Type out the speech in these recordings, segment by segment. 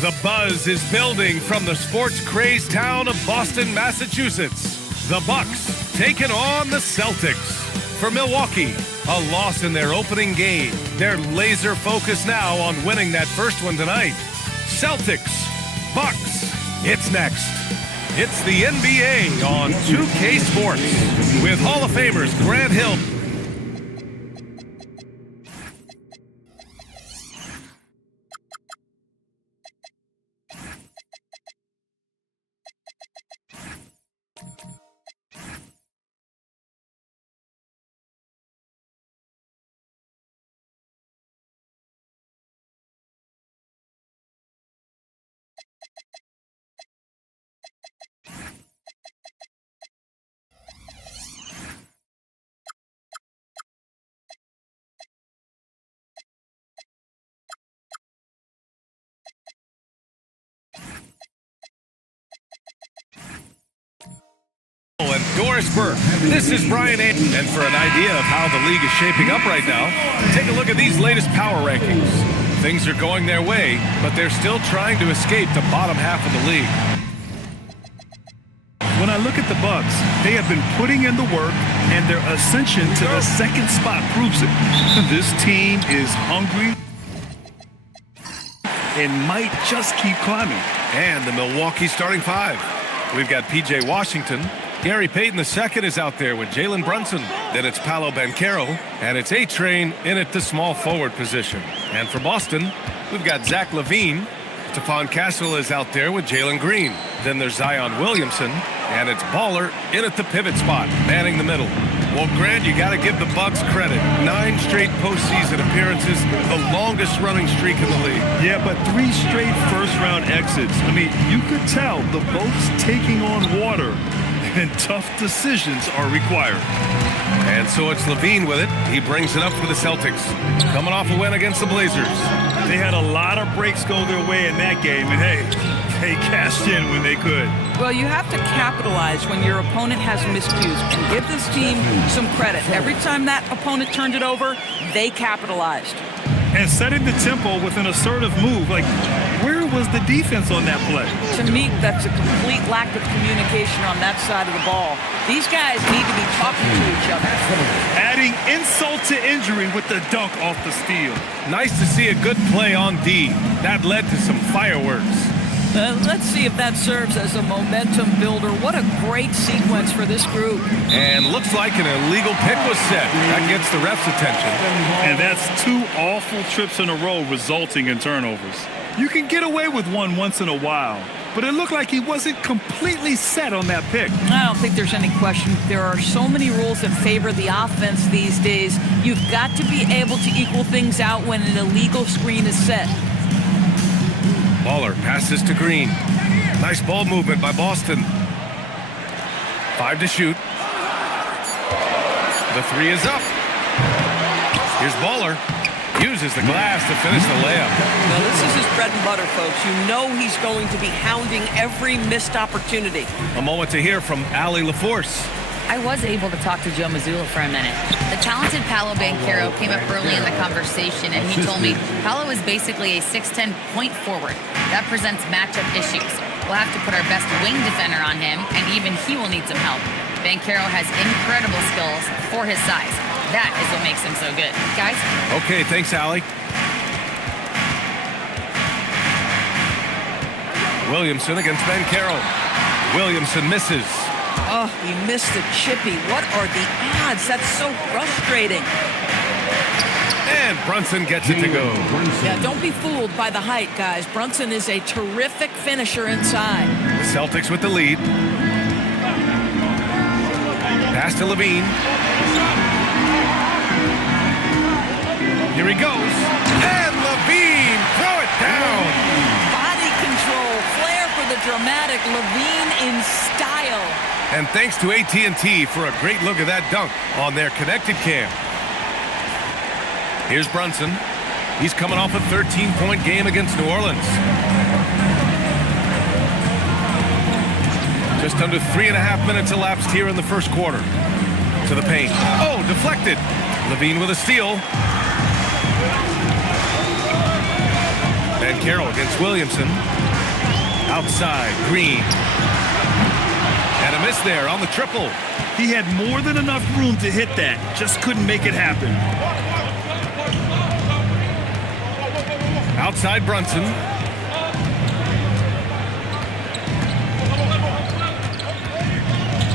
The buzz is building from the sports-crazed town of Boston, Massachusetts. The Bucks taking on the Celtics. For Milwaukee, a loss in their opening game. They're laser focused now on winning that first one tonight. Celtics, Bucks, it's next. It's the NBA on 2K Sports with Hall of Famers Grant Hill. And Doris Burke. This is Brian A. And for an idea of how the league is shaping up right now, take a look at these latest power rankings. Things are going their way, but they're still trying to escape the bottom half of the league. When I look at the Bucks, they have been putting in the work, and their ascension to the second spot proves it. This team is hungry and might just keep climbing. And the Milwaukee starting five. We've got P.J. Washington. Gary Payton II is out there with Jalen Brunson. Then it's Paolo Banchero, and it's A-Train in at the small forward position. And for Boston, we've got Zach LaVine. Stephon Castle is out there with Jalen Green. Then there's Zion Williamson, and it's Baller in at the pivot spot, manning the middle. Well, Grant, you got to give the Bucks credit. 9 straight postseason appearances, the longest running streak in the league. Yeah, but 3 straight first-round exits. I mean, you could tell the boat's taking on water, and tough decisions are required. And so it's LaVine with it. He brings it up for the Celtics, coming off a win against the Blazers. They had a lot of breaks go their way in that game, and hey, they cashed in when they could. Well, you have to capitalize when your opponent has miscues, and give this team some credit. Every time that opponent turned it over, they capitalized. And setting the tempo with an assertive move, like, where was the defense on that play? To me, that's a complete lack of communication on that side of the ball. These guys need to be talking to each other. Adding insult to injury with the dunk off the steal. Nice to see a good play on D. That led to some fireworks. Let's see if that serves as a momentum builder. What a great sequence for this group. And looks like an illegal pick was set. That gets the ref's attention. And that's 2 awful trips in a row resulting in turnovers. You can get away with one once in a while, but it looked like he wasn't completely set on that pick. I don't think there's any question. There are so many rules that favor the offense these days. You've got to be able to equal things out when an illegal screen is set. Baller passes to Green. Nice ball movement by Boston. 5 to shoot. The 3 is up. Here's Baller. Uses the glass to finish the layup. Now, this is his bread and butter, folks. You know he's going to be hounding every missed opportunity. A moment to hear from Allie LaForce. I was able to talk to Joe Mazzulla for a minute. The talented Paolo Banchero came up early in the conversation, and he told me Paolo is basically a 6'10" point forward. That presents matchup issues. We'll have to put our best wing defender on him, and even he will need some help. Banchero has incredible skills for his size. That is what makes him so good. Guys? Okay, thanks, Allie. Williamson against Banchero. Williamson misses. Oh, he missed a chippy. What are the odds? That's so frustrating. And Brunson gets it to go. Yeah, don't be fooled by the height, guys. Brunson is a terrific finisher inside. The Celtics with the lead. Pass to LaVine. Here he goes. And LaVine, throw it down. Body control, flair for the dramatic. LaVine in style. And thanks to AT&T for a great look at that dunk on their connected cam. Here's Brunson. He's coming off a 13-point game against New Orleans. Just under 3.5 minutes elapsed here in the first quarter. To the paint. Oh, deflected. LaVine with a steal. And Carroll against Williamson. Outside, Green. And a miss there on the triple. He had more than enough room to hit that. Just couldn't make it happen. Outside Brunson.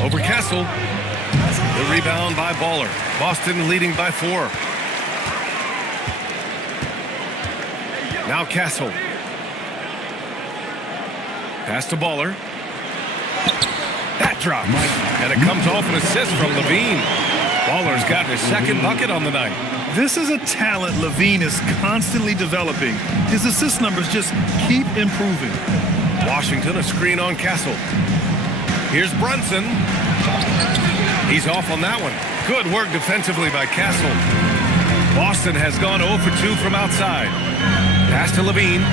Over Castle. The rebound by Baller. Boston leading by 4. Now Castle. Pass to Baller. That drops. And it comes off an assist from Levine. Baller's got his second bucket on the night. This is a talent Levine is constantly developing. His assist numbers just keep improving. Washington, a screen on Castle. Here's Brunson. He's off on that one. Good work defensively by Castle. Boston has gone 0 for 2 from outside. Pass to Levine.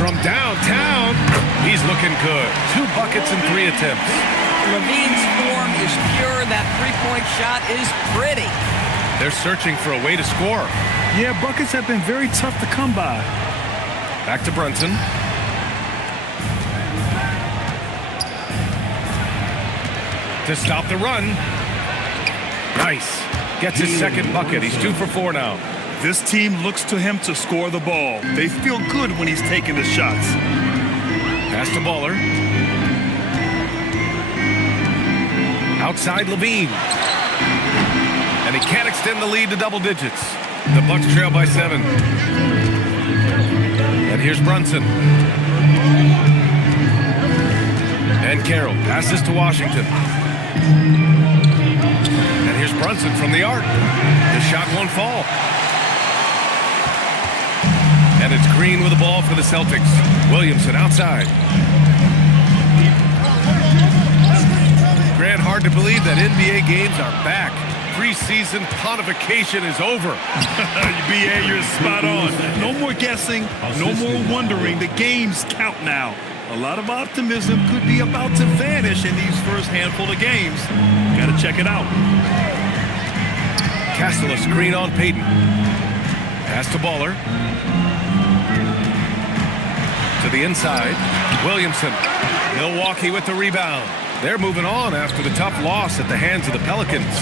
From downtown, he's looking good. 2 buckets in 3 attempts. Levine's form is pure. That three-point shot is pretty. They're searching for a way to score. Yeah, buckets have been very tough to come by. Back to Brunson. To stop the run. Nice. Gets his second bucket. He's 2 for 4 now. This team looks to him to score the ball. They feel good when he's taking the shots. Pass to Baller. Outside Levine. And he can't extend the lead to double digits. The Bucks trail by 7. And here's Brunson. And Carroll passes to Washington. And here's Brunson from the arc. The shot won't fall. And it's Green with the ball for the Celtics. Williamson outside. Grant, hard to believe that NBA games are back. Preseason pontification is over. BA, you're spot on. No more guessing, no more wondering. The games count now. A lot of optimism could be about to vanish in these first handful of games. Gotta check it out. Castle a screen on Payton. Pass to Baller. To the inside. Williamson. Milwaukee with the rebound. They're moving on after the tough loss at the hands of the Pelicans.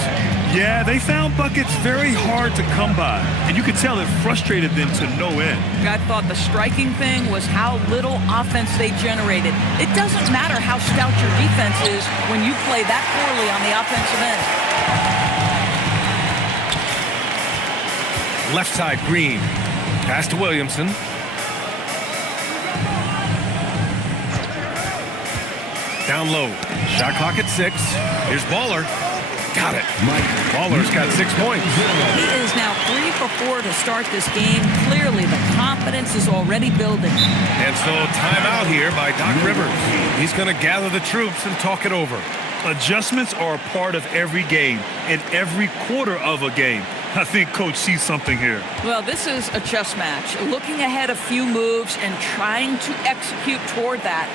Yeah, they found buckets very hard to come by, and you could tell it frustrated them to no end. I thought the striking thing was how little offense they generated. It doesn't matter how stout your defense is when you play that poorly on the offensive end. Left side, Green. Pass to Williamson. Down low. Shot clock at 6. Here's Baller. Got it. Baller's got 6 points. He is now 3 for 4 to start this game. Clearly, the confidence is already building. And so timeout here by Doc Rivers. He's going to gather the troops and talk it over. Adjustments are a part of every game and every quarter of a game. I think Coach sees something here. Well, this is a chess match. Looking ahead a few moves and trying to execute toward that.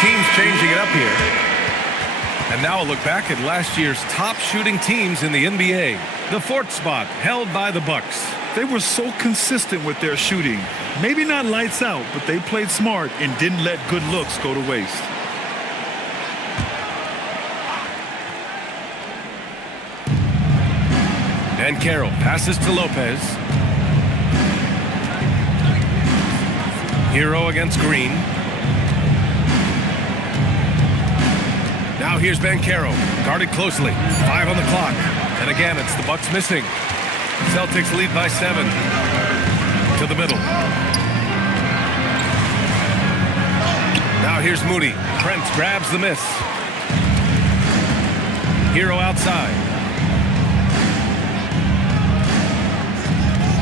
Teams changing it up here. And now a look back at last year's top shooting teams in the NBA. The 4th spot held by the Bucks. They were so consistent with their shooting. Maybe not lights out, but they played smart and didn't let good looks go to waste. And Carroll passes to Lopez. Hero against Green. Now here's Banchero, guarded closely. 5 on the clock. And again, it's the Bucks missing. Celtics lead by 7. To the middle. Now here's Moody. Prince grabs the miss. Hero outside.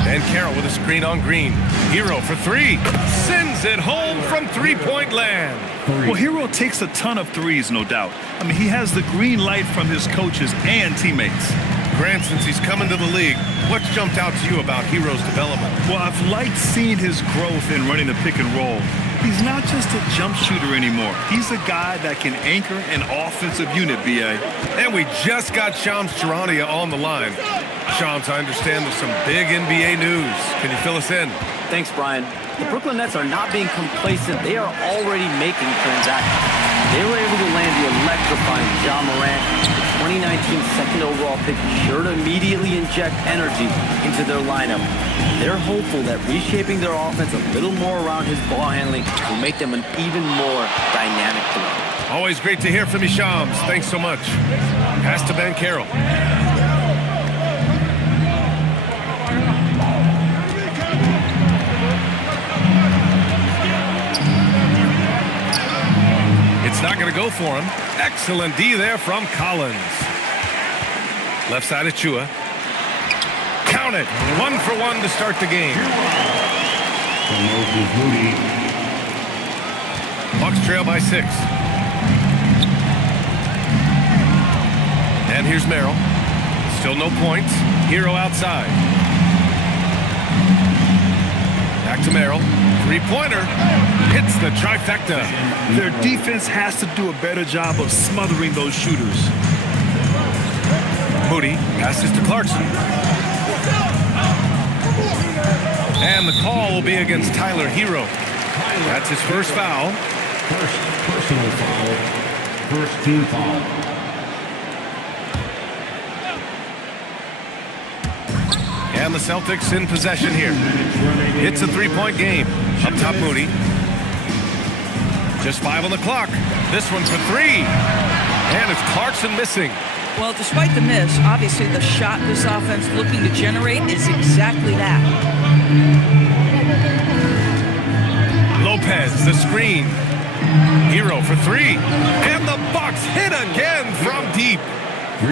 Banchero with a screen on Green. Hero for 3. Sends it home from three-point land. Well, Hero takes a ton of threes, no doubt. I mean, he has the green light from his coaches and teammates. Grant, since he's come into the league, what's jumped out to you about Hero's development? Well, I've liked seeing his growth in running the pick and roll. He's not just a jump shooter anymore. He's a guy that can anchor an offensive unit, B.A. And we just got Shams Charania on the line. Shams, I understand there's some big NBA news. Can you fill us in? Thanks, Brian. The Brooklyn Nets are not being complacent. They are already making transactions. They were able to land the electrifying Ja Morant, the 2019 second overall pick, sure to immediately inject energy into their lineup. They're hopeful that reshaping their offense a little more around his ball handling will make them an even more dynamic team. Always great to hear from you, Shams. Thanks so much. Pass to Banchero. It's not going to go for him. Excellent D there from Collins. Left side of Chua. Count it. 1 for 1 to start the game. Bucks trail by 6. And here's Merrill. Still no points. Hero outside. Back to Merrill. Three-pointer. Hits the trifecta. Their defense has to do a better job of smothering those shooters. Moody passes to Clarkson. And the call will be against Tyler Hero. That's his first foul. First personal foul. First team foul. And the Celtics in possession here. It's a three-point game. Up top, Moody. Just 5 on the clock. This one for 3. And it's Clarkson missing. Well, despite the miss, obviously the shot this offense looking to generate is exactly that. Lopez, the screen. Hero for 3. And the Bucks hit again from deep.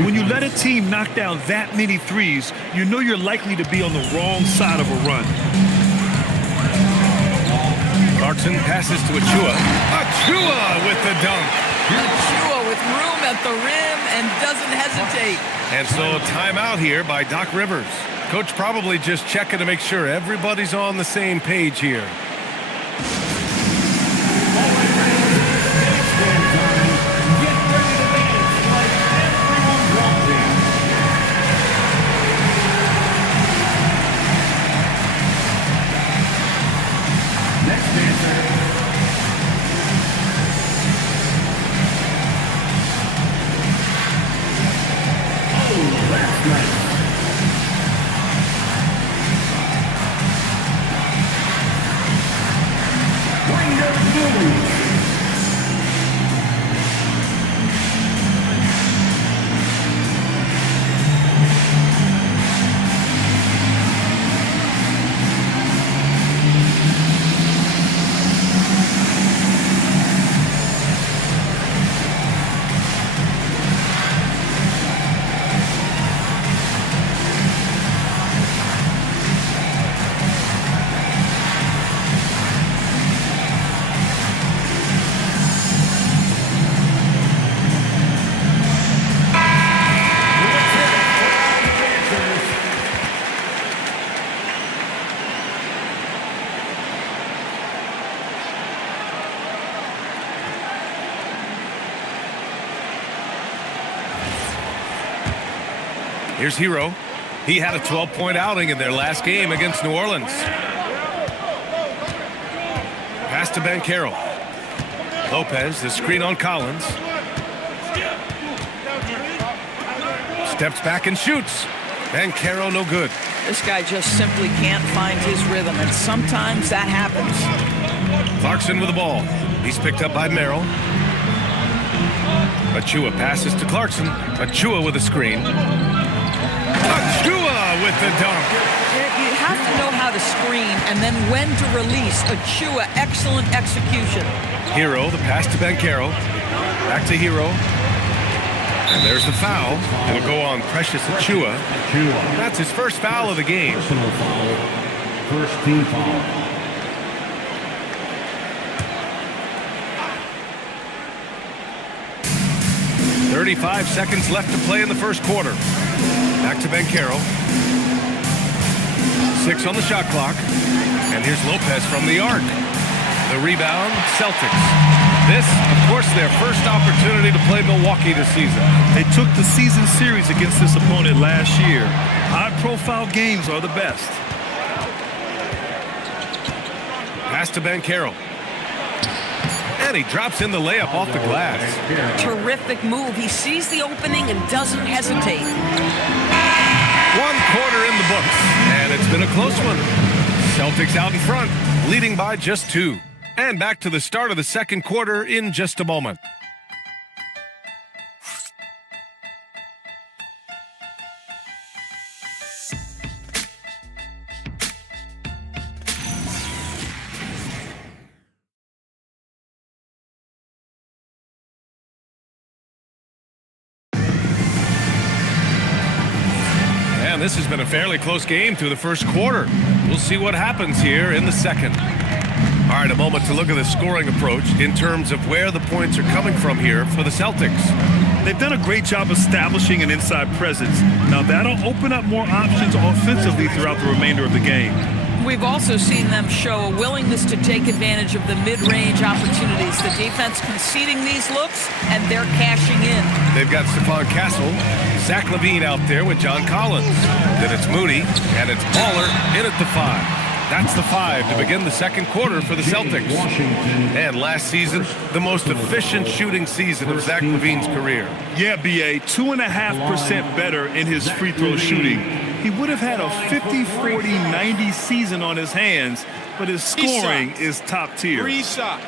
When you let a team knock down that many threes, you know you're likely to be on the wrong side of a run. Clarkson passes to Achua. Achua with the dunk. Achua with room at the rim and doesn't hesitate. And so timeout here by Doc Rivers. Coach probably just checking to make sure everybody's on the same page here. Here's Hero. He had a 12-point outing in their last game against New Orleans. Pass to Banchero. Lopez, the screen on Collins. Steps back and shoots. Banchero no good. This guy just simply can't find his rhythm, and sometimes that happens. Clarkson with the ball. He's picked up by Merrill. Achua passes to Clarkson. Achua with a screen. Achua with the dunk. You have to know how to screen and then when to release. Achua, excellent execution. Hero, the pass to Banchero. Back to Hero. And there's the foul. It'll go on Precious Achua. That's his first foul of the game. Personal foul. First team foul. .35 seconds left to play in the first quarter. Back to Banchero. 6 on the shot clock. And here's Lopez from the arc. The rebound, Celtics. This, of course, their first opportunity to play Milwaukee this season. They took the season series against this opponent last year. High-profile games are the best. Pass to Banchero. And he drops in the layup off the glass. Terrific move. He sees the opening and doesn't hesitate. 1 quarter in the books, and it's been a close one. Celtics out in front, leading by just 2. And back to the start of the second quarter in just a moment. And this has been a fairly close game through the first quarter. We'll see what happens here in the second. All right, a moment to look at the scoring approach in terms of where the points are coming from here for the Celtics. They've done a great job establishing an inside presence. Now that'll open up more options offensively throughout the remainder of the game. We've also seen them show a willingness to take advantage of the mid-range opportunities. The defense conceding these looks, and they're cashing in. They've got Stephon Castle, Zach LaVine out there with John Collins. Then it's Moody, and it's Baller in at the 5. That's the 5 to begin the second quarter for the Celtics. And last season, the most efficient shooting season of Zach LaVine's career. Yeah, BA, 2.5% better in his free throw shooting. He would have had a 50-40-90 season on his hands, but his scoring is top tier. 3 shots.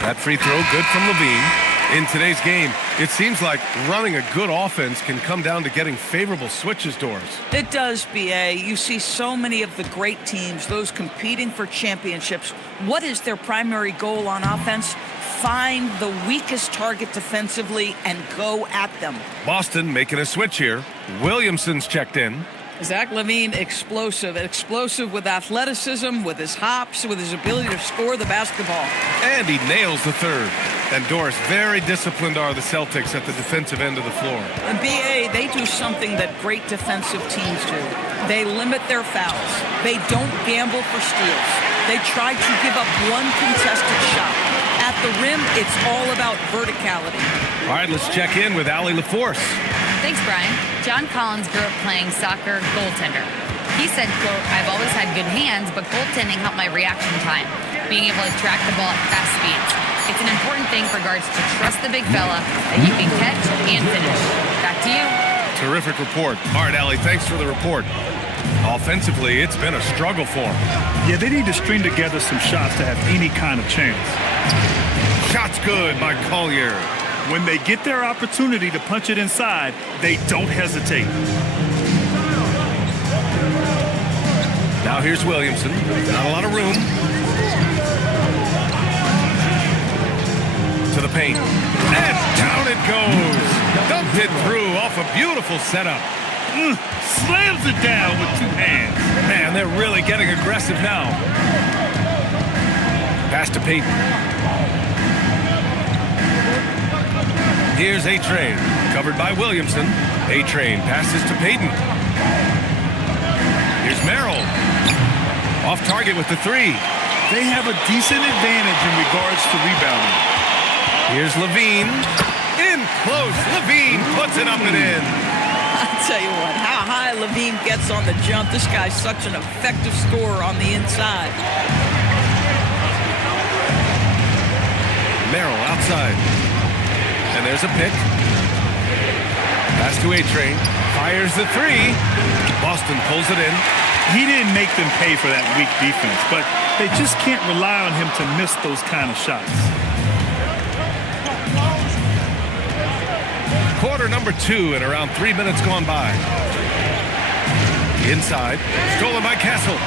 That free throw good from LaVine. In today's game, it seems like running a good offense can come down to getting favorable switches doors. It does, BA. You see so many of the great teams, those competing for championships. What is their primary goal on offense? Find the weakest target defensively and go at them. Boston making a switch here. Williamson's checked in. Zach LaVine, explosive with athleticism, with his hops, with his ability to score the basketball. And he nails the third. And Doris, very disciplined are the Celtics at the defensive end of the floor. And BA, they do something that great defensive teams do. They limit their fouls. They don't gamble for steals. They try to give up one contested shot. At the rim, it's all about verticality. All right, let's check in with Allie LaForce. Thanks, Brian. John Collins grew up playing soccer goaltender. He said, quote, "I've always had good hands, but goaltending helped my reaction time, being able to track the ball at fast speeds. It's an important thing for guards to trust the big fella that you can catch and finish." Back to you. Terrific report. All right, Allie, thanks for the report. Offensively, it's been a struggle for them. Yeah, they need to string together some shots to have any kind of chance. Shots good by Collier. When they get their opportunity to punch it inside, they don't hesitate. Now here's Williamson. Not a lot of room. To the paint. And down it goes. Dumped it through off a beautiful setup. Slams it down with 2 hands. Man, they're really getting aggressive now. Pass to Payton. Here's A-Train, covered by Williamson. A-Train passes to Payton. Here's Merrill. Off target with the 3. They have a decent advantage in regards to rebounding. Here's LaVine. In close. LaVine puts it up and in. I'll tell you what, how high LaVine gets on the jump. This guy's such an effective scorer on the inside. Merrill outside. And there's a pick. Pass to A-Train. Fires the 3. Boston pulls it in. He didn't make them pay for that weak defense, but they just can't rely on him to miss those kind of shots. Quarter number 2 and around 3 minutes gone by. Inside, stolen by Castle.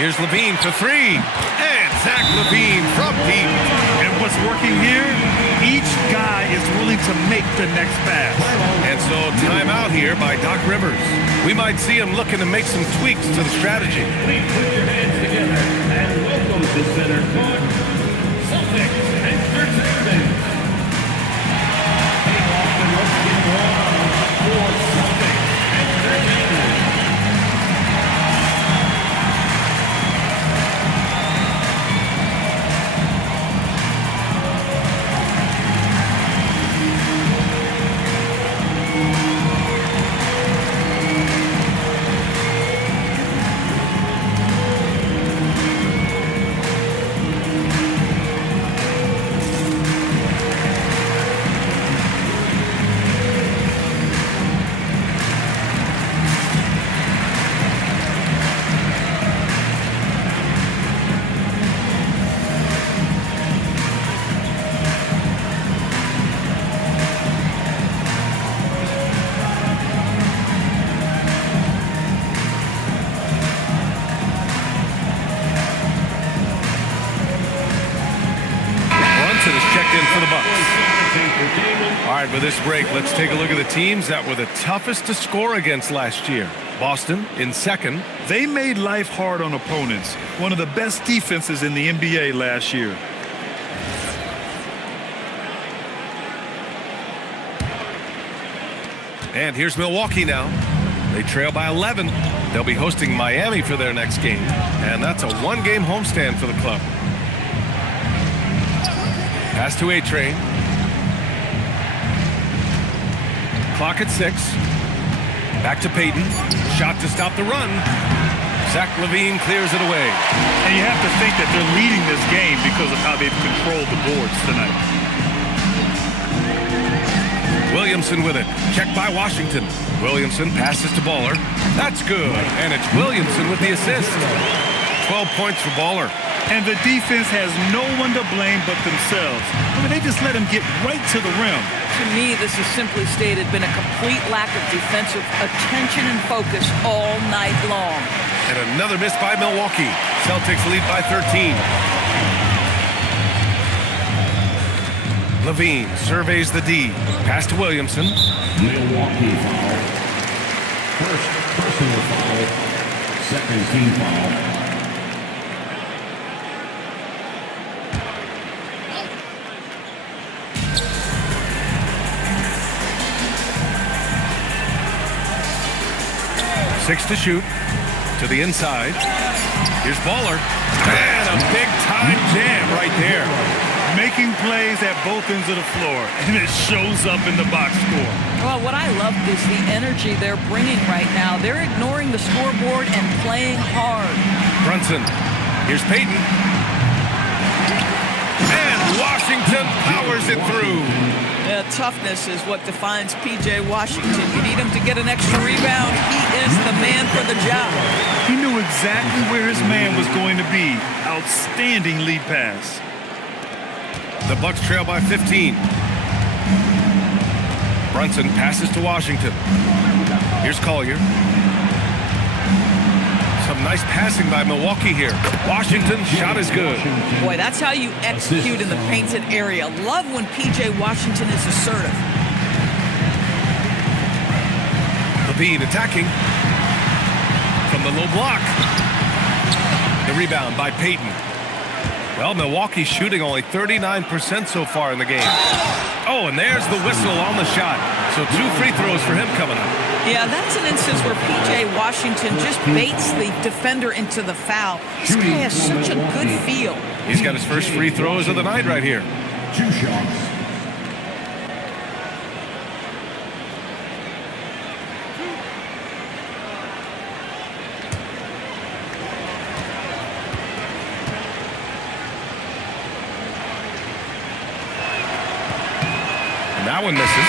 Here's Levine for 3. And Zach Levine from deep. And what's working here? Each guy is willing to make the next pass. And so timeout here by Doc Rivers. We might see him looking to make some tweaks to the strategy. Please put your hands together and welcome to center court, Celtics and Celtics. Hey, Boston, let's get one for Celtics and Celtics. All right, with this break, let's take a look at the teams that were the toughest to score against last year. Boston in second. They made life hard on opponents. One of the best defenses in the NBA last year. And here's Milwaukee now. They trail by 11. They'll be hosting Miami for their next game. And that's a one-game homestand for the club. Pass to A-Train. Clock at 6. Back to Payton. Shot to stop the run. Zach Levine clears it away. And you have to think that they're leading this game because of how they've controlled the boards tonight. Williamson with it. Checked by Washington. Williamson passes to Baller. That's good. And it's Williamson with the assist. 12 points for Baller. And the defense has no one to blame but themselves. I mean, they just let him get right to the rim. To me, this is simply stated been a complete lack of defensive attention and focus all night long. And another miss by Milwaukee. Celtics lead by 13. Levine surveys the D. Pass to Williamson. Milwaukee foul. First personal foul. Second team foul. Six to shoot. To the inside. Here's Baller. And a big-time jam right there. Making plays at both ends of the floor, and it shows up in the box score. Well, what I love is the energy they're bringing right now. They're ignoring the scoreboard and playing hard. Brunson. Here's Payton. And Washington powers it through. Yeah, toughness is what defines P.J. Washington. You need him to get an extra rebound. He is the man for the job. He knew exactly where his man was going to be. Outstanding lead pass. The Bucks trail by 15. Brunson passes to Washington. Here's Collier. Some nice passing by Milwaukee here. Washington's shot is good. Boy, that's how you execute in the painted area. Love when P.J. Washington is assertive. Levine attacking from the low block. The rebound by Payton. Well, Milwaukee's shooting only 39% so far in the game. Oh, and there's the whistle on the shot. So 2 free throws for him coming up. Yeah, that's an instance where P.J. Washington just baits the defender into the foul. This guy has such a good feel. He's got his first free throws of the night right here. 2 shots. That one misses.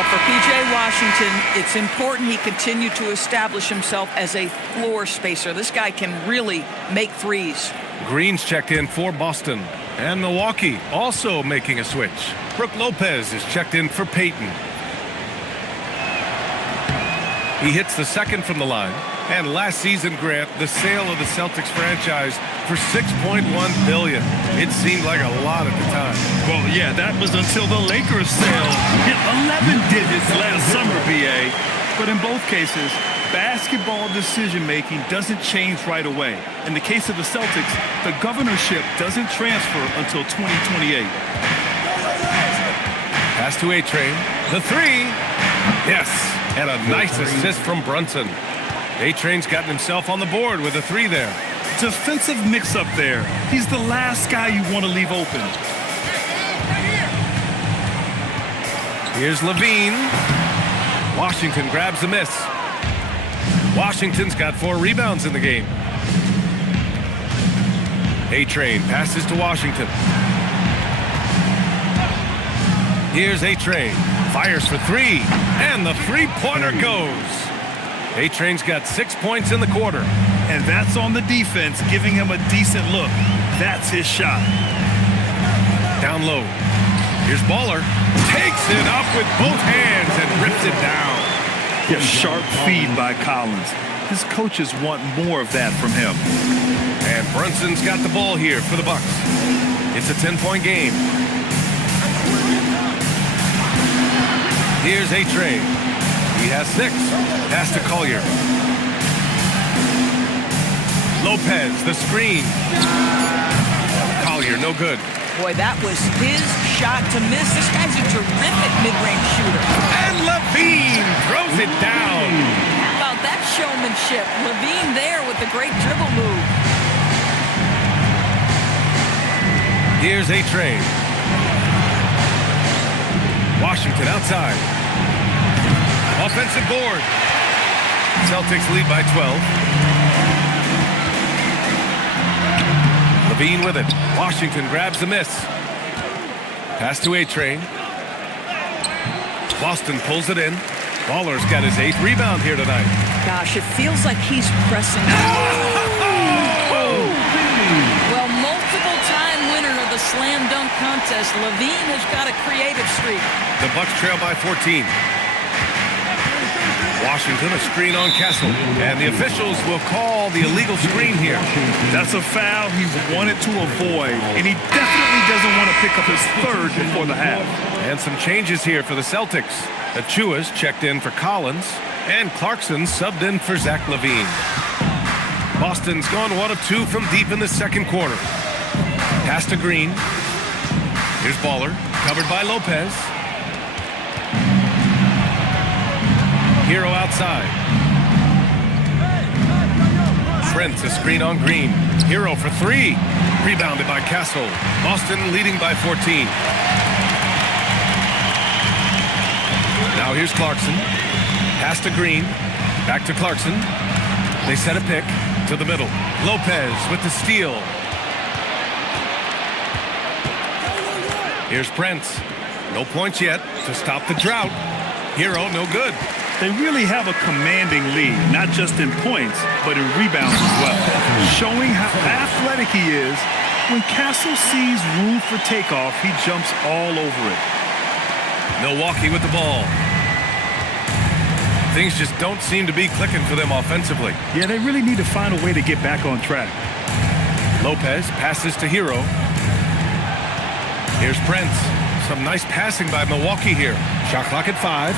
Well, for P.J. Washington, it's important he continue to establish himself as a floor spacer. This guy can really make threes. Green's checked in for Boston. And Milwaukee also making a switch. Brook Lopez is checked in for Peyton. He hits the second from the line. And last season, Grant, the sale of the Celtics franchise for $6.1 billion. It seemed like a lot at the time. Well, yeah, that was until the Lakers sale hit 11 digits last summer, BA. But in both cases, basketball decision-making doesn't change right away. In the case of the Celtics, the governorship doesn't transfer until 2028. Pass to A-Train. The three. Yes. And a nice assist from Brunson. A-Train's gotten himself on the board with a three there. Defensive mix-up there. He's the last guy you want to leave open. Here's Levine. Washington grabs the miss. Washington's got 4 rebounds in the game. A-Train passes to Washington. Here's A-Train. Fires for 3. And the three-pointer goes. A-Train's got 6 points in the quarter. And that's on the defense, giving him a decent look. That's his shot. Down low. Here's Baller. Takes it up with both hands and rips it down. A sharp feed by Collins. His coaches want more of that from him. And Brunson's got the ball here for the Bucks. It's a 10-point game. Here's A-Train. He has 6. Pass to Collier. Lopez, the screen. Collier, no good. Boy, that was his shot to miss. This guy's a terrific mid-range shooter. And Levine throws it down. How about that showmanship? Levine there with the great dribble move. Here's A-Train. Washington outside. Offensive board. Celtics lead by 12. Levine with it. Washington grabs the miss. Pass to A-Train. Boston pulls it in. Baller's got his 8th rebound here tonight. Gosh, it feels like he's pressing. Well, multiple-time winner of the slam dunk contest, Levine has got a creative streak. The Bucks trail by 14. Washington, a screen on Castle. And the officials will call the illegal screen here. That's a foul he wanted to avoid, and he definitely doesn't want to pick up his 3rd before the half. And some changes here for the Celtics. Achua's checked in for Collins, and Clarkson subbed in for Zach LaVine. Boston's gone 1 of 2 from deep in the second quarter. Pass to Green. Here's Baller, covered by Lopez. Hero outside. Prince, a screen on Green. Hero for 3. Rebounded by Castle. Boston leading by 14. Now here's Clarkson. Pass to Green. Back to Clarkson. They set a pick to the middle. Lopez with the steal. Here's Prince. No points yet to stop the drought. Hero, no good. They really have a commanding lead, not just in points, but in rebounds as well. Showing how athletic he is, when Castle sees room for takeoff, he jumps all over it. Milwaukee with the ball. Things just don't seem to be clicking for them offensively. Yeah, they really need to find a way to get back on track. Lopez passes to Hero. Here's Prince. Some nice passing by Milwaukee here. Shot clock at 5.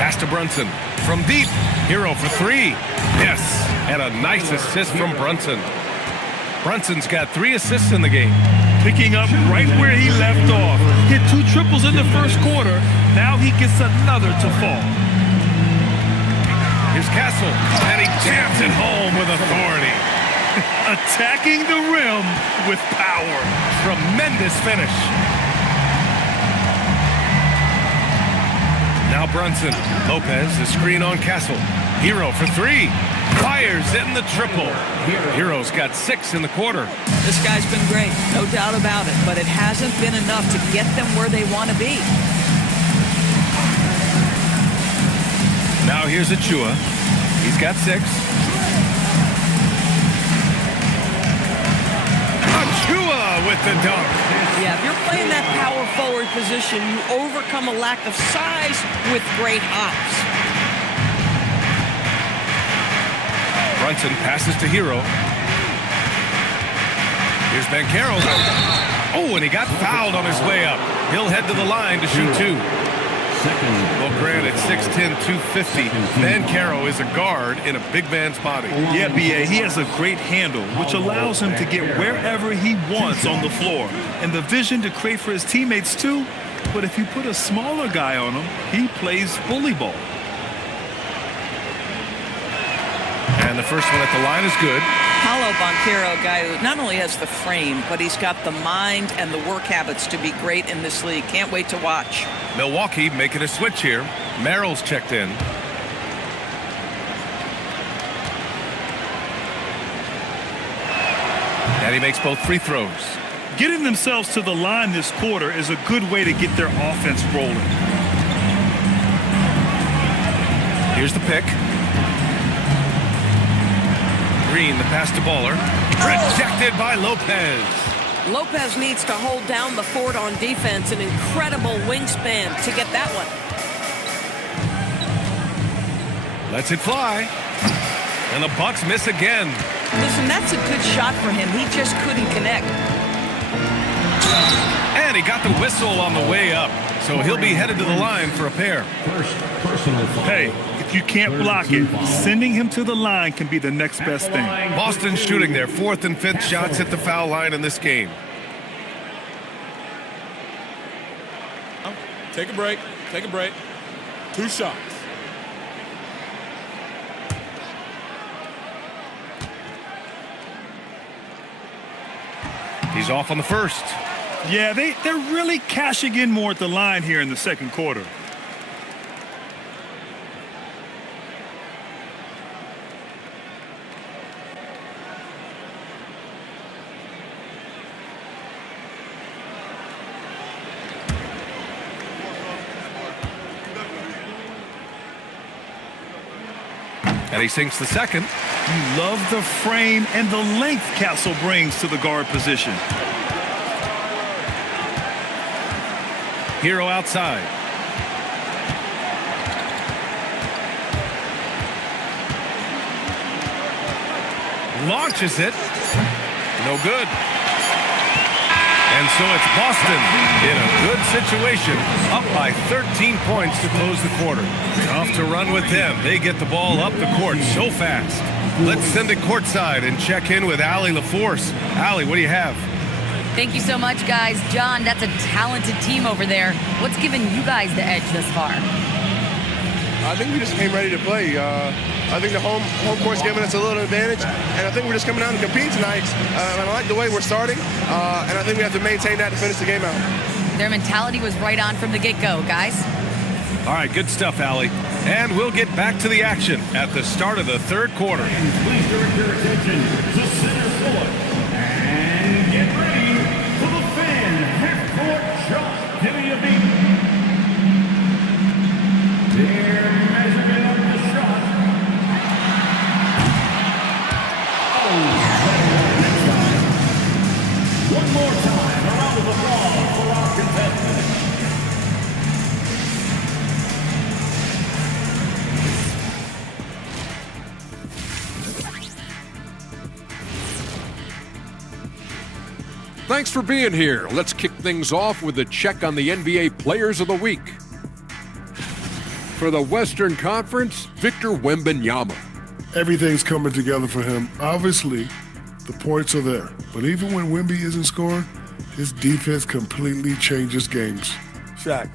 Pass to Brunson. From deep. Hero for 3. Yes. And a nice assist from Brunson. Brunson's got 3 assists in the game. Picking up right where he left off. Hit 2 triples in the first quarter. Now he gets another to fall. Here's Castle. And he jams it home with authority. Attacking the rim with power. Tremendous finish. Now Brunson. Lopez, the screen on Castle. Hero for 3. Fires in the triple. Hero's got 6 in the quarter. This guy's been great, no doubt about it, but it hasn't been enough to get them where they want to be. Now here's Achua. He's got 6. Achua with the dunk. Yeah, if you're playing that power forward position, you overcome a lack of size with great hops. Brunson passes to Hero. Here's Banchero. Oh, and he got fouled on his way up. He'll head to the line to shoot 2. Well, granted, 6'10", 250. Banchero is a guard in a big man's body. Yeah, B.A., he has a great handle, which allows him to get wherever he wants on the floor. And the vision to create for his teammates, too. But if you put a smaller guy on him, he plays bully ball. And the first one at the line is good. Paolo Banchero, a guy who not only has the frame, but he's got the mind and the work habits to be great in this league. Can't wait to watch. Milwaukee making a switch here. Merrill's checked in. And he makes both free throws. Getting themselves to the line this quarter is a good way to get their offense rolling. Here's the pick. Green, the pass to Baller. Rejected by Lopez. Lopez needs to hold down the fort on defense. An incredible wingspan to get that one. Lets it fly. And the Bucks miss again. Listen, that's a good shot for him. He just couldn't connect. And he got the whistle on the way up. So he'll be headed to the line for a pair. First personal foul. Hey, if you can't block it, sending him to the line can be the next best thing. Boston shooting their 4th and 5th shots at the foul line in this game. Take a break. Take a break. 2 shots. He's off on the first. Yeah, they're really cashing in more at the line here in the second quarter. And he sinks the second. You love the frame and the length Castle brings to the guard position. Hero outside. Launches it. No good. And so it's Boston in a good situation, up by 13 points to close the quarter. Tough to run with them. They get the ball up the court so fast. Let's send it courtside and check in with Allie LaForce. Allie, what do you have? Thank you so much, guys. John, that's a talented team over there. What's given you guys the edge thus far? I think we just came ready to play. I think the home court's giving us a little advantage, and I think we're just coming out and compete tonight. And I like the way we're starting, and I think we have to maintain that to finish the game out. Their mentality was right on from the get-go, guys. All right, good stuff, Allie. And we'll get back to the action at the start of the third quarter. Please direct your attention to center court. And get ready for the fan half-court shot. Give me a beat. Their measurement of the shot. One more time, a round of applause for our contestants. Thanks for being here. Let's kick things off with a check on the NBA Players of the Week. For the Western Conference, Victor Wembanyama. Everything's coming together for him. Obviously, the points are there. But even when Wemby isn't scoring, his defense completely changes games. Shaq,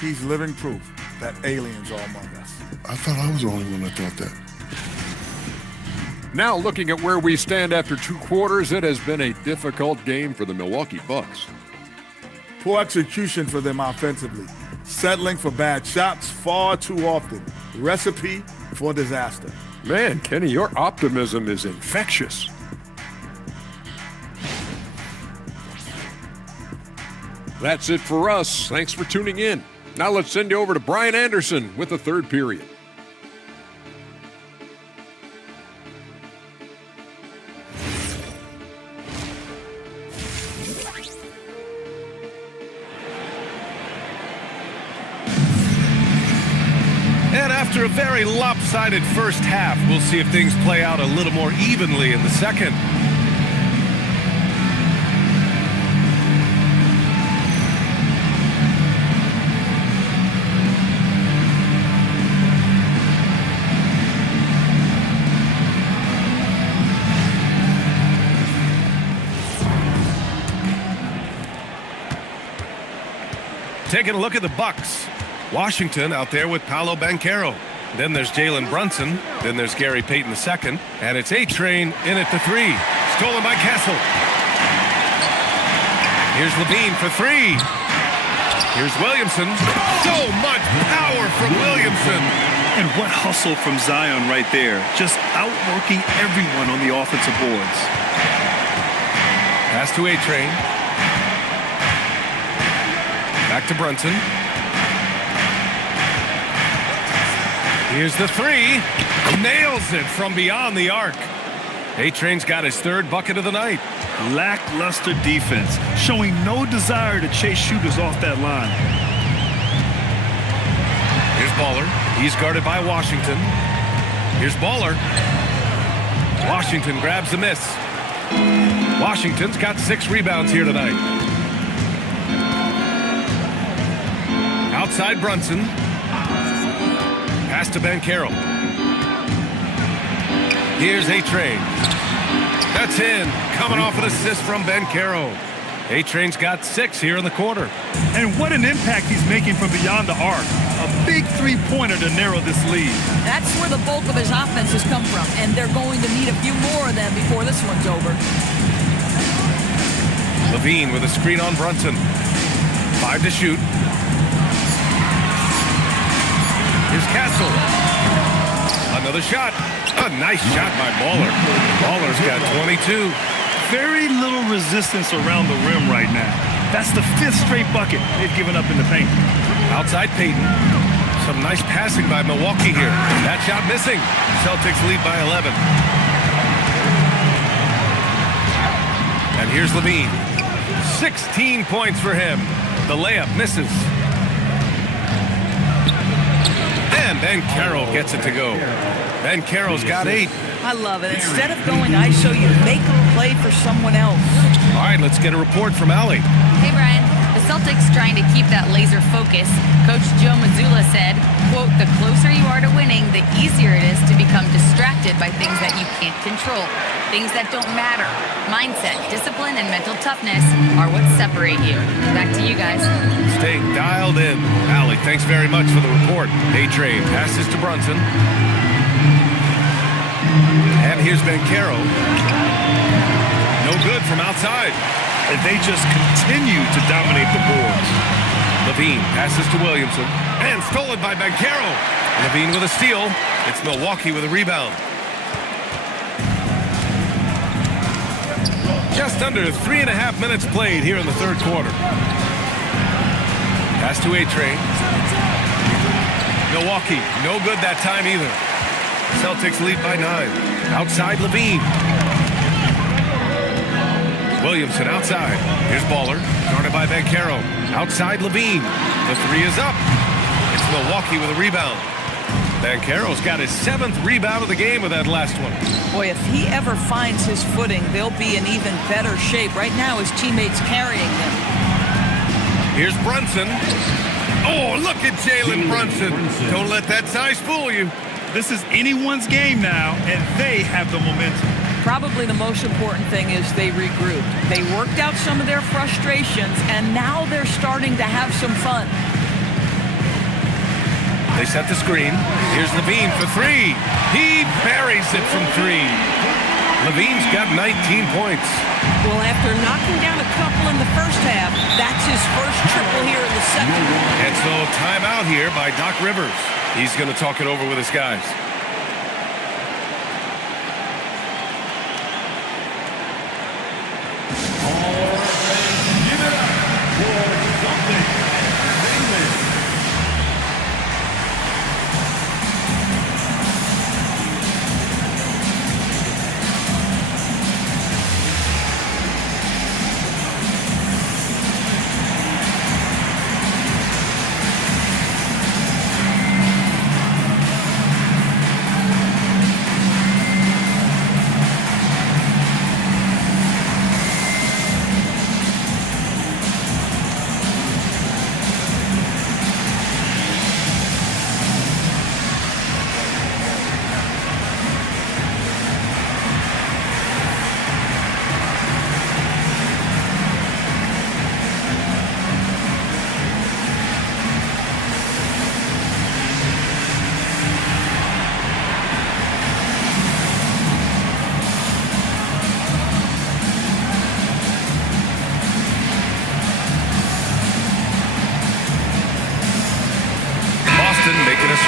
he's living proof that aliens are among us. I thought I was the only one that thought that. Now looking at where we stand after 2 quarters, it has been a difficult game for the Milwaukee Bucks. Poor execution for them offensively. Settling for bad shots far too often. Recipe for disaster. Man, Kenny, your optimism is infectious. That's it for us. Thanks for tuning in. Now let's send you over to Brian Anderson with the third period. And after a very lopsided first half, we'll see if things play out a little more evenly in the second. Taking a look at the Bucks. Washington out there with Paolo Banchero. Then there's Jalen Brunson. Then there's Gary Payton II. And it's A-Train in at the 3. Stolen by Kessel. Here's Levine for 3. Here's Williamson. So much power from Williamson. And what hustle from Zion right there. Just outworking everyone on the offensive boards. Pass to A-Train. Back to Brunson. Here's the 3. Nails it from beyond the arc. A-Train's got his third bucket of the night. Lackluster defense, showing no desire to chase shooters off that line. Here's Baller. He's guarded by Washington. Here's Baller. Washington grabs the miss. Washington's got 6 rebounds here tonight. Outside Brunson. Pass to Banchero. Here's A-Train. That's in. Coming off an assist from Banchero. A-Train's got 6 here in the quarter. And what an impact he's making from beyond the arc. A big three-pointer to narrow this lead. That's where the bulk of his offense has come from, and they're going to need a few more of them before this one's over. Levine with a screen on Brunson. 5 to shoot. Here's Castle. Another shot. A nice shot by Baller. Baller's got 22. Very little resistance around the rim right now. That's the 5th straight bucket they've given up in the paint. Outside Payton. Some nice passing by Milwaukee here. That shot missing. Celtics lead by 11. And here's Levine. 16 points for him. The layup misses. And Banchero gets it to go. Banchero's got 8. I love it. Instead of going ISO, you make them play for someone else. All right, let's get a report from Allie. Hey, Brian. The Celtics trying to keep that laser focus. Coach Joe Mazzulla said, quote, the closer you are to winning, the easier it is to become distracted by things that you can't control. Things that don't matter. Mindset, discipline, and mental toughness are what separate you. Back to you guys. Staying dialed in. Allie, thanks very much for the report. A-Train passes to Brunson. And here's Banchero. No good from outside. And they just continue to dominate the boards. Levine passes to Williamson. And stolen by Banchero. Levine with a steal. It's Milwaukee with a rebound. Just under 3.5 minutes played here in the third quarter. Pass to A-Train. Milwaukee, no good that time either. Celtics lead by 9. Outside Levine. Williamson outside. Here's Baller. Guarded by Banchero. Outside Levine. The 3 is up. It's Milwaukee with a rebound. Banchero's got his 7th rebound of the game with that last one. Boy, if he ever finds his footing, they'll be in even better shape. Right now, his teammates carrying him. Here's Brunson. Oh, look at Jalen Brunson. Don't let that size fool you. This is anyone's game now, and they have the momentum. Probably the most important thing is they regrouped. They worked out some of their frustrations, and now they're starting to have some fun. They set the screen. Here's Levine for 3. He buries it from 3. Levine's got 19 points. Well, after knocking down a couple in the first half, that's his first triple here in the second. And so timeout here by Doc Rivers. He's going to talk it over with his guys.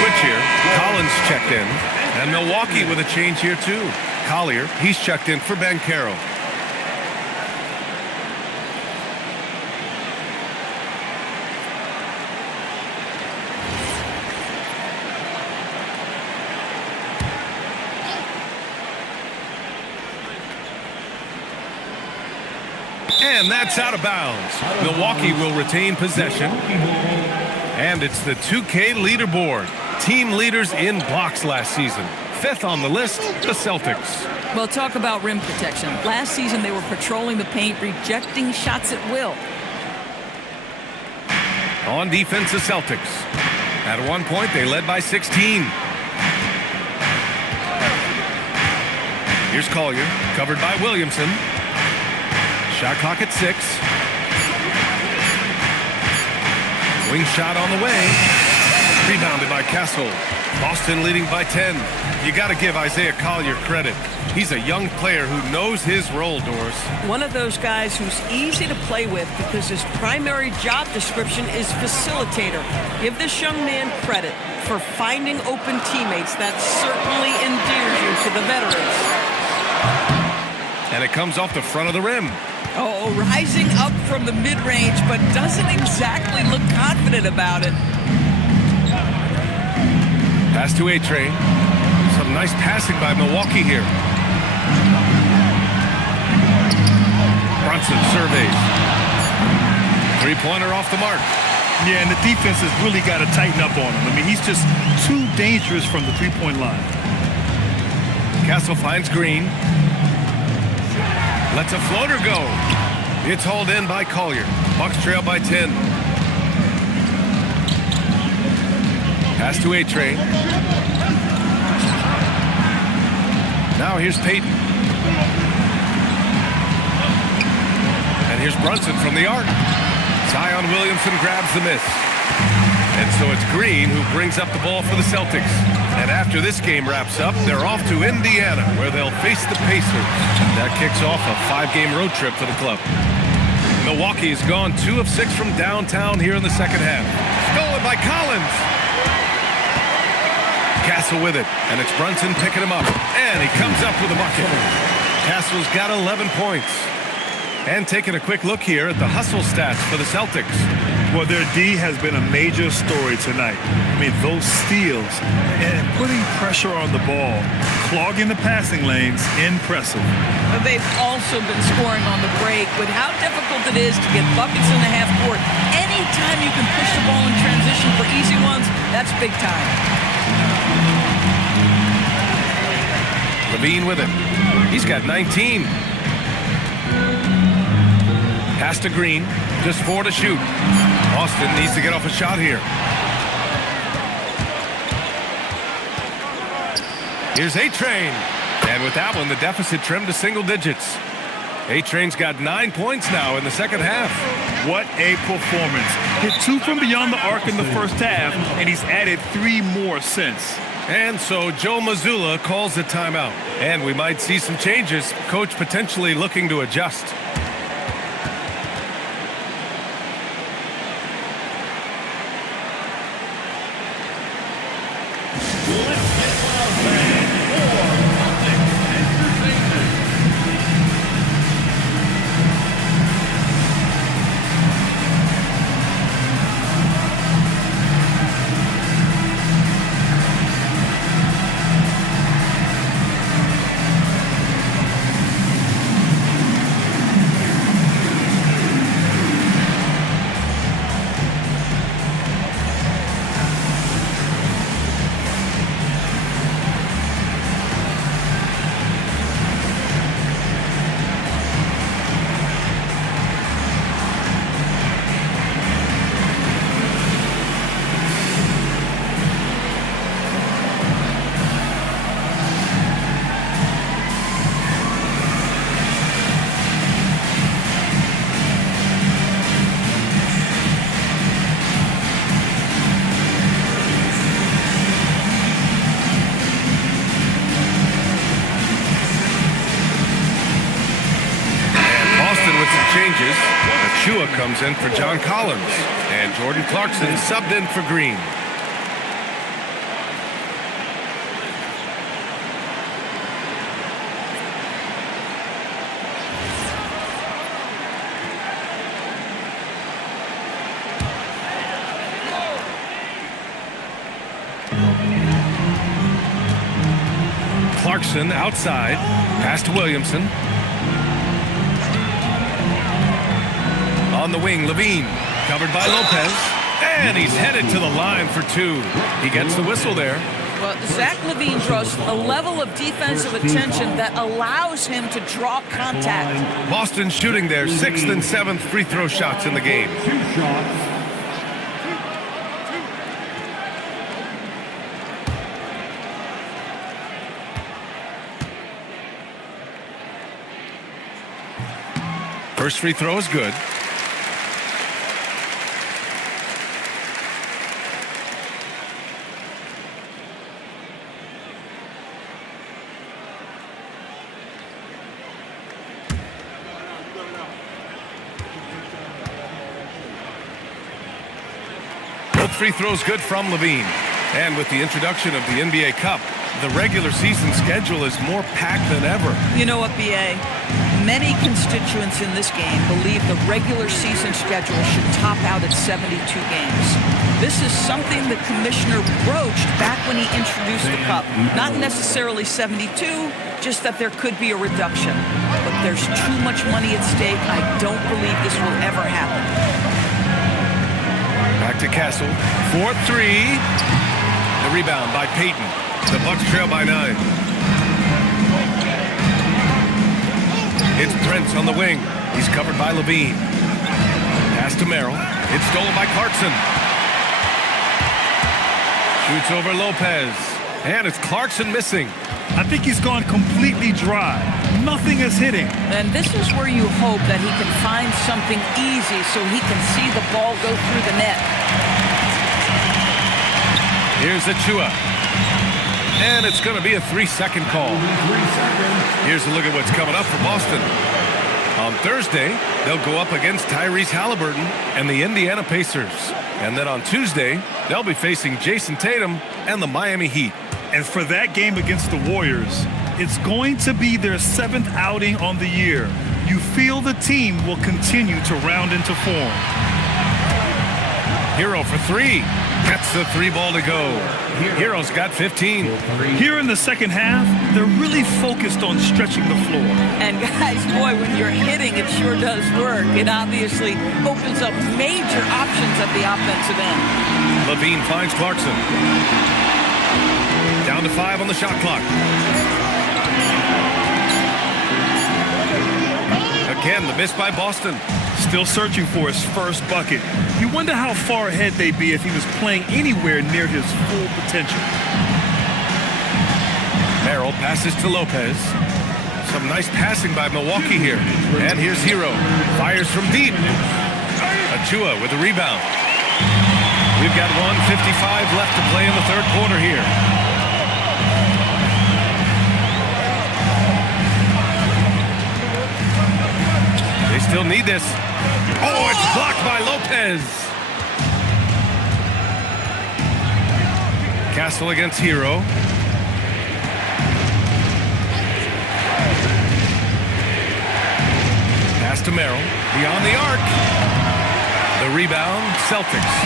switch here. Collins checked in. And Milwaukee with a change here, too. Collier, he's checked in for Banchero. And that's out of bounds. Milwaukee will retain possession. And it's the 2K leaderboard. Team leaders in blocks last season. 5th on the list, the Celtics. Well, talk about rim protection. Last season, they were patrolling the paint, rejecting shots at will. On defense, the Celtics. At one point, they led by 16. Here's Collier, covered by Williamson. Shot clock at 6. Wing shot on the way. Rebounded by Castle. Boston leading by 10. You got to give Isaiah Collier credit. He's a young player who knows his role, Doris. One of those guys who's easy to play with because his primary job description is facilitator. Give this young man credit for finding open teammates. That certainly endears you to the veterans. And it comes off the front of the rim. Oh, rising up from the mid-range, but doesn't exactly look confident about it. Pass to A-Train. Some nice passing by Milwaukee here. Brunson surveys. Three-pointer off the mark. Yeah, and the defense has really got to tighten up on him. I mean, he's just too dangerous from the three-point line. Castle finds Green. Lets a floater go. It's hauled in by Collier. Bucks trail by 10. Pass to A-Train. Now here's Payton. And here's Brunson from the arc. Zion Williamson grabs the miss. And so it's Green who brings up the ball for the Celtics. And after this game wraps up, they're off to Indiana, where they'll face the Pacers. That kicks off a 5-game road trip for the club. Milwaukee has gone 2 of 6 from downtown here in the second half. Stolen by Collins. Castle with it, and it's Brunson picking him up. And he comes up with a bucket. Castle's got 11 points. And taking a quick look here at the hustle stats for the Celtics. Well, their D has been a major story tonight. I mean, those steals and putting pressure on the ball, clogging the passing lanes, impressive. They've also been scoring on the break. With how difficult it is to get buckets in the half court, anytime you can push the ball in transition for easy ones, that's big time. Levine with it. He's got 19. Pass to Green. Just 4 to shoot. Austin needs to get off a shot here. Here's A-Train. And with that one, the deficit trimmed to single digits. A-Train's got 9 points now in the second half. What a performance. Hit 2 from beyond the arc in the first half, and he's added 3 more since. And so Joe Mazzulla calls the timeout. And we might see some changes. Coach potentially looking to adjust. Changes. Achua comes in for John Collins. And Jordan Clarkson subbed in for Green. Clarkson outside. Pass to Williamson. On the wing, Levine. Covered by Lopez. And he's headed to the line for two. He gets the whistle there. Well, Zach LaVine draws a level of defensive attention that allows him to draw contact. Boston shooting their 6th and 7th free throw shots in the game. 2 shots. First free throw is good. Both free throws good from Levine. And with the introduction of the NBA Cup, the regular season schedule is more packed than ever. You know what, B.A.? Many constituents in this game believe the regular season schedule should top out at 72 games. This is something the commissioner broached back when he introduced the Cup. Not necessarily 72, just that there could be a reduction. But there's too much money at stake. I don't believe this will ever happen. Back to Castle. 4-3. The rebound by Payton. The Bucks trail by 9. It's Prince on the wing. He's covered by Levine. Pass to Merrill. It's stolen by Clarkson. Shoots over Lopez. And it's Clarkson missing. I think he's gone completely dry. Nothing is hitting. And this is where you hope that he can find something easy so he can see the ball go through the net. Here's Achua. And it's going to be a 3-second call. Here's a look at what's coming up for Boston. On Thursday, they'll go up against Tyrese Halliburton and the Indiana Pacers. And then on Tuesday, they'll be facing Jason Tatum and the Miami Heat. And for that game against the Warriors, it's going to be their 7th outing on the year. You feel the team will continue to round into form. Hero for 3. Gets the 3 ball to go. Hero's got 15. Here in the second half, they're really focused on stretching the floor. And guys, boy, when you're hitting, it sure does work. It obviously opens up major options at the offensive end. Levine finds Clarkson. Down to 5 on the shot clock. Again, the miss by Boston. Still searching for his first bucket. You wonder how far ahead they'd be if he was playing anywhere near his full potential. Merrill passes to Lopez. Some nice passing by Milwaukee here. And here's Hero. Fires from deep. Achua with the rebound. We've got 1:55 left to play in the third quarter here. They still need this. Oh, it's blocked by Lopez. Castle against Hero. Pass to Merrill. Beyond the arc. The rebound, Celtics.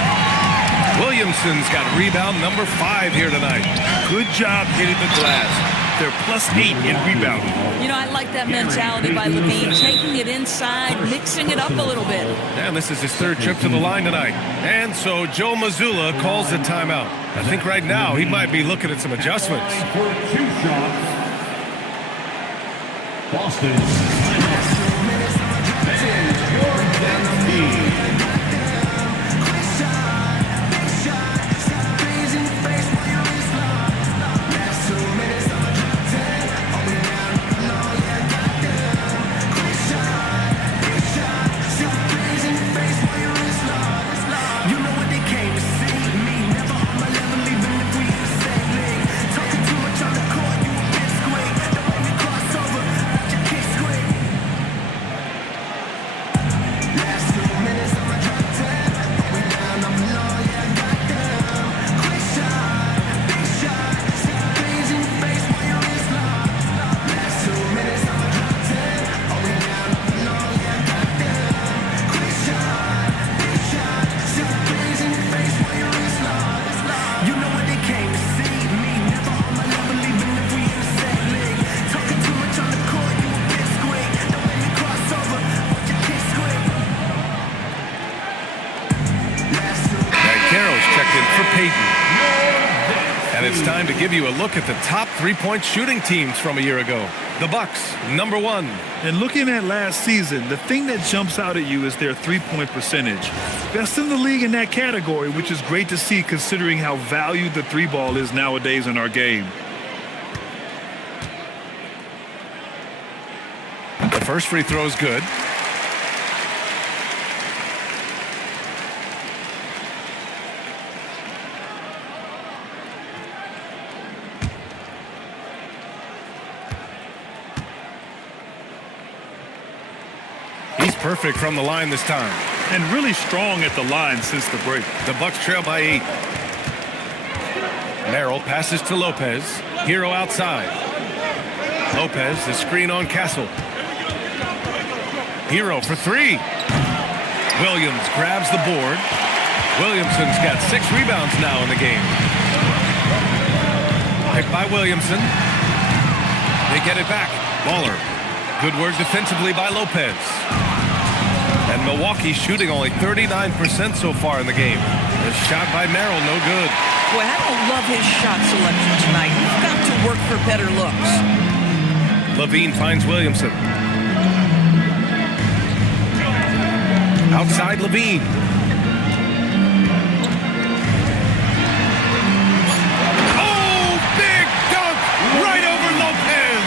Williamson's got rebound number 5 here tonight. Good job hitting the glass. They're +8 in rebounding. You know, I like that mentality by Levine, taking it inside, mixing it up a little bit. And this is his 3rd trip to the line tonight. And so Joe Mazzulla calls the timeout. I think right now he might be looking at some adjustments. For 2 shots. Boston. Payton. And it's time to give you a look at the top three-point shooting teams from a year ago. The Bucks, number 1. And looking at last season, the thing that jumps out at you is their three-point percentage. Best in the league in that category, which is great to see considering how valued the three ball is nowadays in our game. The first free throw is good. He's perfect from the line this time. And really strong at the line since the break. The Bucks trail by 8. Merrill passes to Lopez. Hero outside. Lopez, the screen on Castle. Hero for 3. Williams grabs the board. Williamson's got 6 rebounds now in the game. Picked by Williamson. They get it back. Baller. Good work defensively by Lopez. And Milwaukee's shooting only 39% so far in the game. The shot by Merrill, no good. Boy, I don't love his shot selection tonight. You've got to work for better looks. Levine finds Williamson. Outside Levine. Oh, big dunk right over Lopez.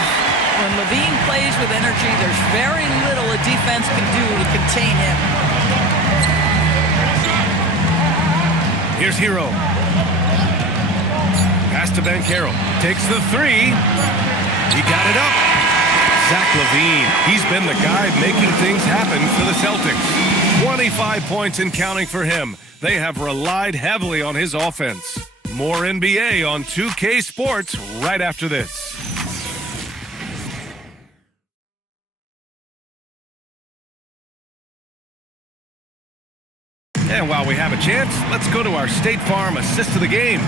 When Levine plays with energy, there's very little a defense can do to contain him. Here's Hero. Pass to Banchero. Takes the 3. He got it up. Zach LaVine. He's been the guy making things happen for the Celtics. 25 points and counting for him. They have relied heavily on his offense. More NBA on 2K Sports right after this. And while we have a chance, let's go to our State Farm assist of the game.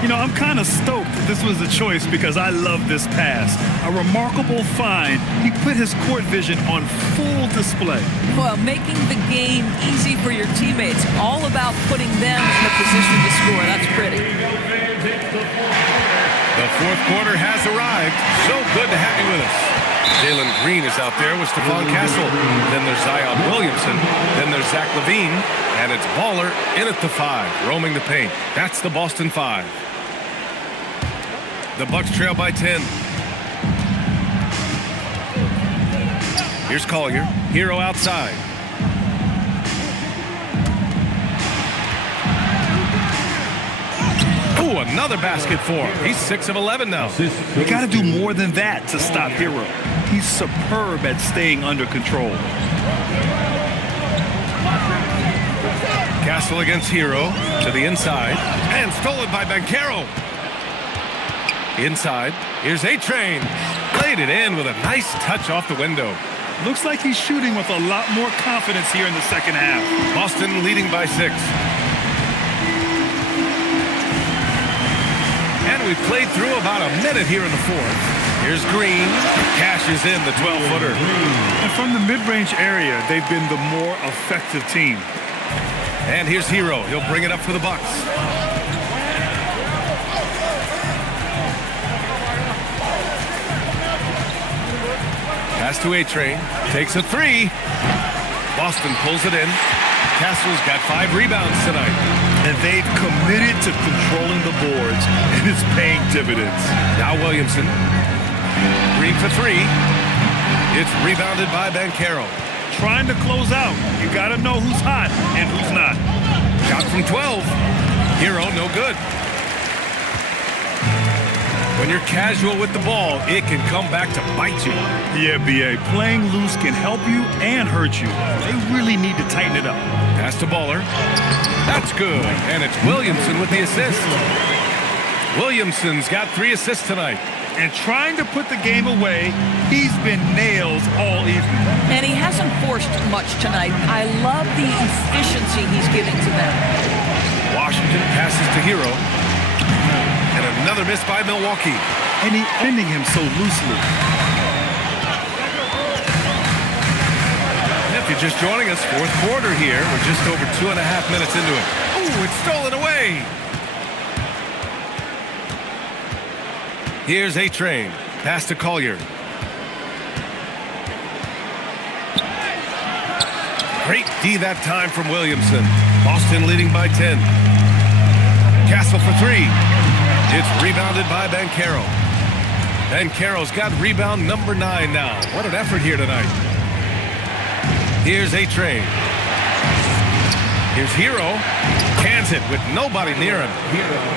You know, I'm kind of stoked that this was a choice because I love this pass. A remarkable find. He put his court vision on full display. Well, making the game easy for your teammates, all about putting them in a position to score. That's pretty. The fourth quarter has arrived. So good to have you with us. Jalen Green is out there with Stephon Castle. Then there's Zion Williamson. Then there's Zach LaVine. And it's Baller in at the 5, roaming the paint. That's the Boston 5. The Bucks trail by 10. Here's Collier. Hero outside. Ooh, another basket for him. He's 6 of 11 now. You got to do more than that to stop Hero. He's superb at staying under control. Castle against Hero to the inside. And stolen by Banchero. Inside. Here's A-Train. Laid it in with a nice touch off the window. Looks like he's shooting with a lot more confidence here in the second half. Boston leading by 6. And we've played through about a minute here in the fourth. Here's Green. Cashes in the 12-footer. And from the mid-range area, they've been the more effective team. And here's Hero. He'll bring it up for the Bucks. Pass to A-Train. Takes a 3. Boston pulls it in. Castle's got 5 rebounds tonight. And they've committed to controlling the boards, and it's paying dividends. Now Williamson. Green for 3. It's rebounded by Banchero. Trying to close out. You got to know who's hot and who's not. Shot from 12. Hero, no good. When you're casual with the ball, it can come back to bite you. Yeah, B.A. Playing loose can help you and hurt you. They really need to tighten it up. Pass to Baller. That's good. And it's Williamson with the assist. Williamson's got 3 assists tonight. And trying to put the game away, he's been nails all evening. And he hasn't forced much tonight. I love the efficiency he's giving to them. Washington passes to Hero. And another miss by Milwaukee. And he's ending him so loosely. If you're just joining us, fourth quarter here. We're just over 2.5 minutes into it. Ooh, it's stolen away. Here's A-Train. Pass to Collier. Great D that time from Williamson. Boston leading by 10. Castle for 3. It's rebounded by Banchero. Banchero's got rebound number 9 now. What an effort here tonight. Here's A-Train. Here's Hero. Cans it with nobody near him.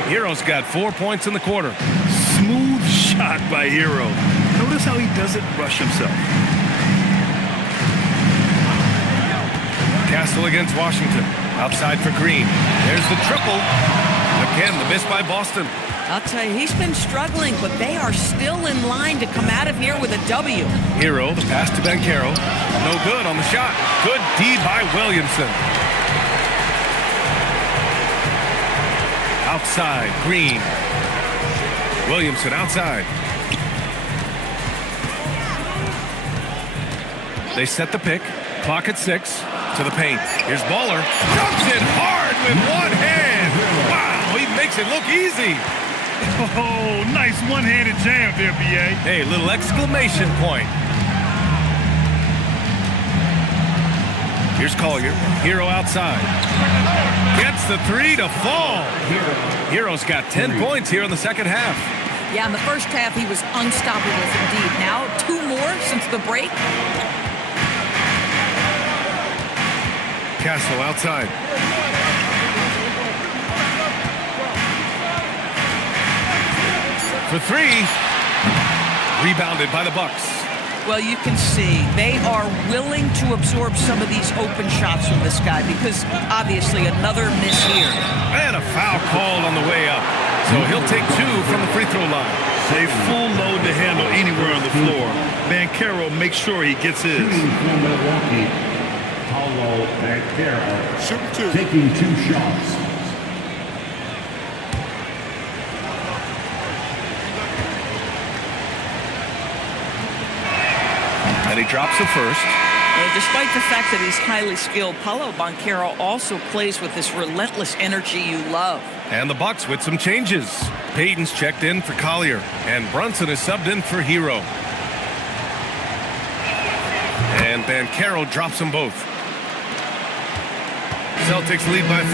Hero's got 4 points in the quarter. Smooth shot by Hero. Notice how he doesn't rush himself. Castle against Washington. Outside for Green. There's the triple. Again, the miss by Boston. I'll tell you, he's been struggling, but they are still in line to come out of here with a W. Hero, the pass to Banchero. No good on the shot. Good D by Williamson. Outside, Green. Williamson outside. They set the pick. Clock at 6. To the paint. Here's Baller. Jumps it hard with one hand. Wow, he makes it look easy. Oh, nice one-handed jam there, B.A. Hey, little exclamation point. Here's Collier. Hero outside. Gets the 3 to fall. Hero's got 10 points here in the second half. Yeah, in the first half, he was unstoppable indeed. Now, 2 more since the break. Castle outside. For 3. Rebounded by the Bucks. Well, you can see they are willing to absorb some of these open shots from this guy because obviously another miss here. And a foul called on the way up. So he'll take 2 from the free throw line. A full load to handle anywhere on the floor. Banchero makes sure he gets his. From Milwaukee, Paulo Banchero. Shooting 2. Taking 2 shots. And he drops the first. Well, despite the fact that he's highly skilled, Paulo Banchero also plays with this relentless energy you love. And the Bucks with some changes. Payton's checked in for Collier, and Brunson is subbed in for Hero. And Banchero drops them both. Celtics lead by 5.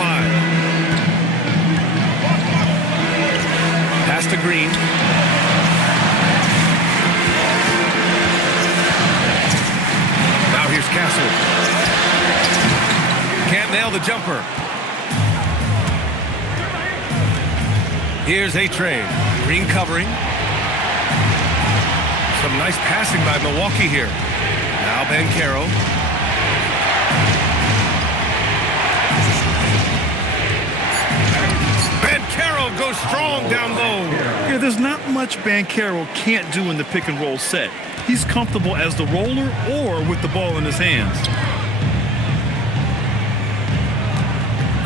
Pass to Green. Now here's Castle. Can't nail the jumper. Here's A-Train. Green covering. Some nice passing by Milwaukee here. Now Banchero. Banchero goes strong down low. Yeah, there's not much Banchero can't do in the pick and roll set. He's comfortable as the roller or with the ball in his hands.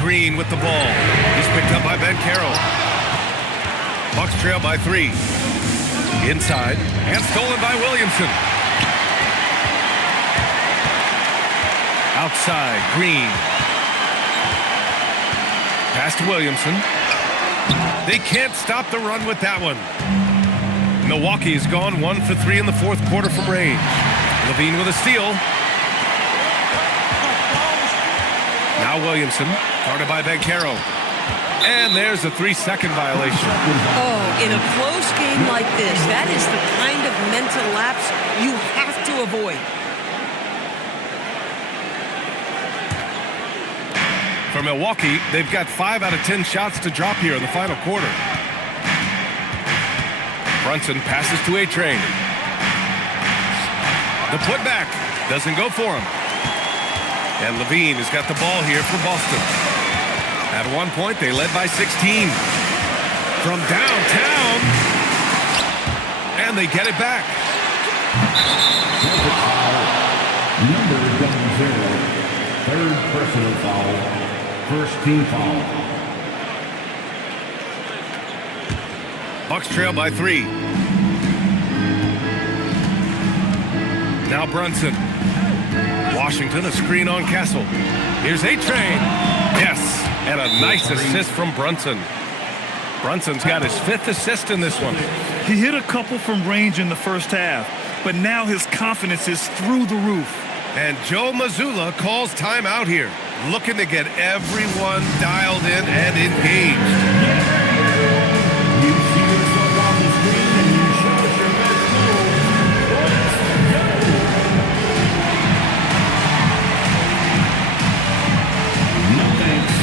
Green with the ball. He's picked up by Banchero. Bucks trail by 3. Inside and stolen by Williamson. Outside, Green. Pass to Williamson. They can't stop the run with that one. Milwaukee has gone 1 for 3 in the fourth quarter from range. Levine with a steal. Now Williamson, guarded by Banchero. And there's a 3-second violation. Oh, in a close game like this, that is the kind of mental lapse you have to avoid. For Milwaukee, they've got 5 out of 10 shots to drop here in the final quarter. Brunson passes to A-Train. The putback doesn't go for him. And Levine has got the ball here for Boston. At one point, they led by 16. From downtown. And they get it back. Number 00. Third personal foul. First team foul. Bucks trail by 3. Now Brunson. Washington, a screen on Castle. Here's A-Train. Yes, and a nice assist from Brunson. Brunson's got his 5th assist in this one. He hit a couple from range in the first half, but now his confidence is through the roof. And Joe Mazzulla calls timeout here, looking to get everyone dialed in and engaged. You see yourself on the screen and you show us your best move. Let's go! No thanks.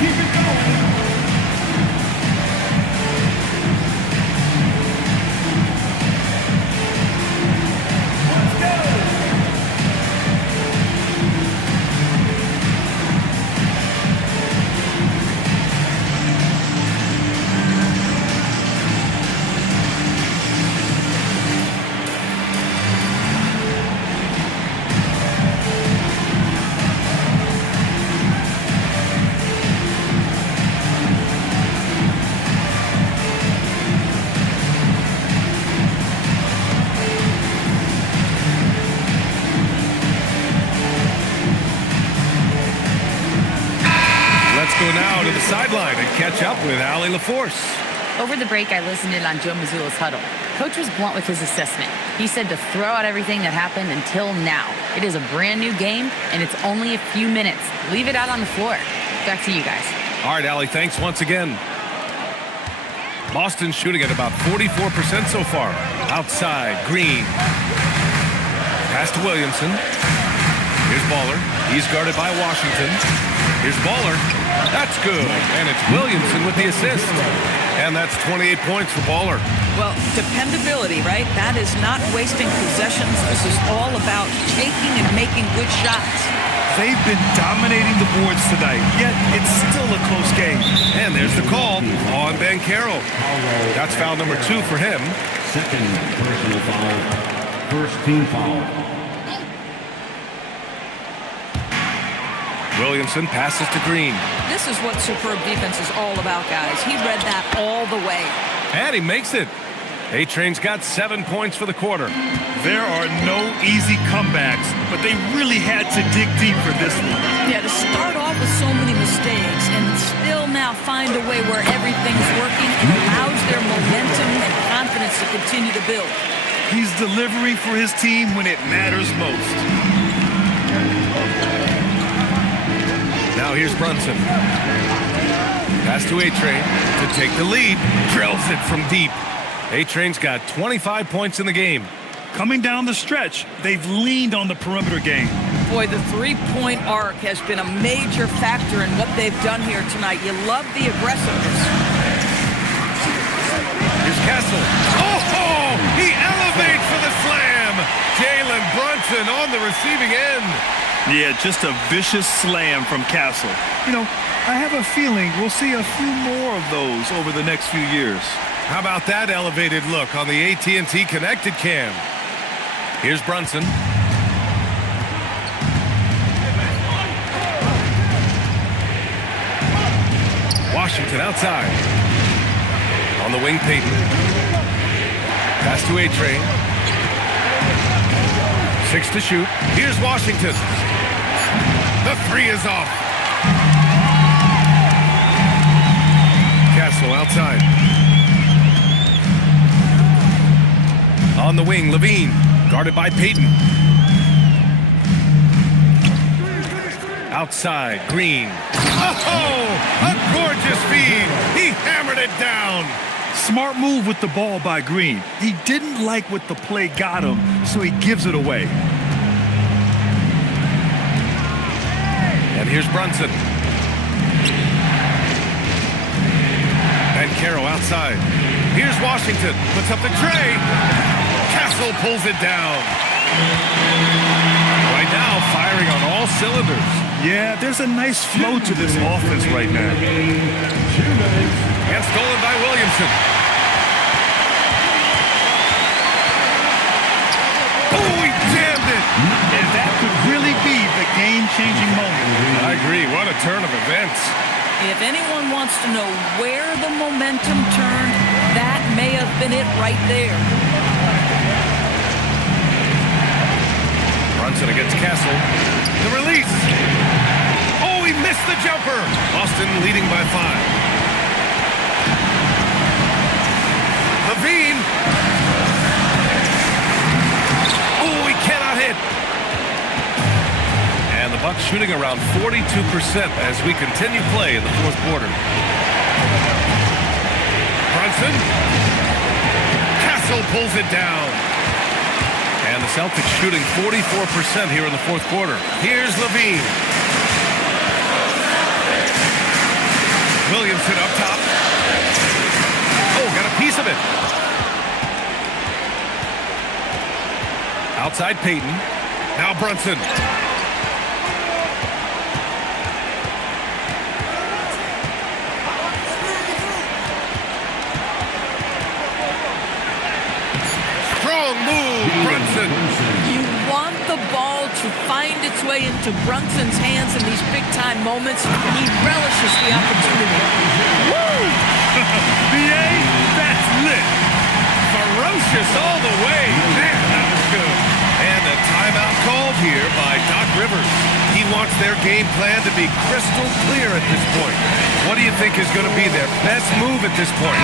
Keep it going. Let's go! Let's go now to the sideline and catch up with Allie LaForce. Over the break, I listened in on Joe Mazzulla's huddle. Coach was blunt with his assessment. He said to throw out everything that happened until now. It is a brand new game, and it's only a few minutes. Leave it out on the floor. Back to you guys. All right, Allie, thanks once again. Boston shooting at about 44% so far. Outside, Green. Pass to Williamson. Here's Baller. He's guarded by Washington. Here's Baller. That's good. And it's Williamson with the assist. And that's 28 points for Baller. Well, dependability, right? That is not wasting possessions. This is all about taking and making good shots. They've been dominating the boards tonight, yet it's still a close game. And there's the call on Banchero. That's foul number 2 for him. Second personal foul. First team foul. Williamson passes to Green. This is what superb defense is all about, guys. He read that all the way. And he makes it. A-Train's got 7 points for the quarter. There are no easy comebacks, but they really had to dig deep for this one. Yeah, to start off with so many mistakes and still now find a way where everything's working and allows their momentum and confidence to continue to build. He's delivering for his team when it matters most. Now here's Brunson. Pass to A-Train to take the lead. Drills it from deep. A-Train's got 25 points in the game. Coming down the stretch, they've leaned on the perimeter game. Boy, the three-point arc has been a major factor in what they've done here tonight. You love the aggressiveness. Here's Castle. Oh, he elevates for the slam. Jalen Brunson on the receiving end. Yeah, just a vicious slam from Castle. You know, I have a feeling we'll see a few more of those over the next few years. How about that elevated look on the AT&T Connected Cam? Here's Brunson. Washington outside. On the wing, Payton. Pass to A-Train. 6 to shoot. Here's Washington. The 3 is off. Castle outside. On the wing, Levine, guarded by Payton. Outside, Green. Oh, a gorgeous feed. He hammered it down. Smart move with the ball by Green. He didn't like what the play got him, so he gives it away. And here's Brunson. Banchero outside. Here's Washington. Puts up the tray. Castle pulls it down. Right now, firing on all cylinders. Yeah, there's a nice flow to this offense right now. And stolen by Williamson. Oh, he jammed it. And that could really be the game-changing moment. I agree. What a turn of events. If anyone wants to know where the momentum turned, that may have been it right there. Brunson against Castle. The release. Oh, he missed the jumper. Boston leading by 5. Levine. Oh, he cannot hit. And the Bucks shooting around 42% as we continue play in the fourth quarter. Brunson. Castle pulls it down. And the Celtics shooting 44% here in the fourth quarter. Here's Levine. Williamson up top. Oh, got a piece of it. Outside Payton. Now Brunson. Strong move, Brunson. You want the ball to find its way into Brunson's hands in these big-time moments. He relishes the opportunity. Woo! BA, that's lit. Ferocious all the way. Man, that was good. And a timeout called here by Doc Rivers. He wants their game plan to be crystal clear at this point. What do you think is going to be their best move at this point?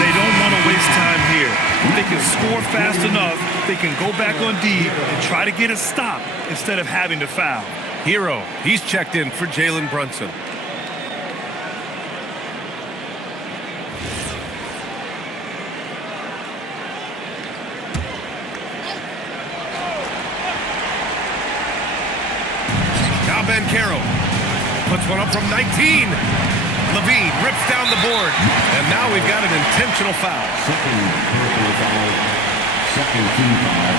They don't want to waste time here. They can score fast enough. They can go back on D and try to get a stop instead of having to foul. Hero, he's checked in for Jalen Brunson. Now Banchero puts one up from 19. Levine rips down the board. And now we've got an intentional foul. Second personal foul. Second team foul.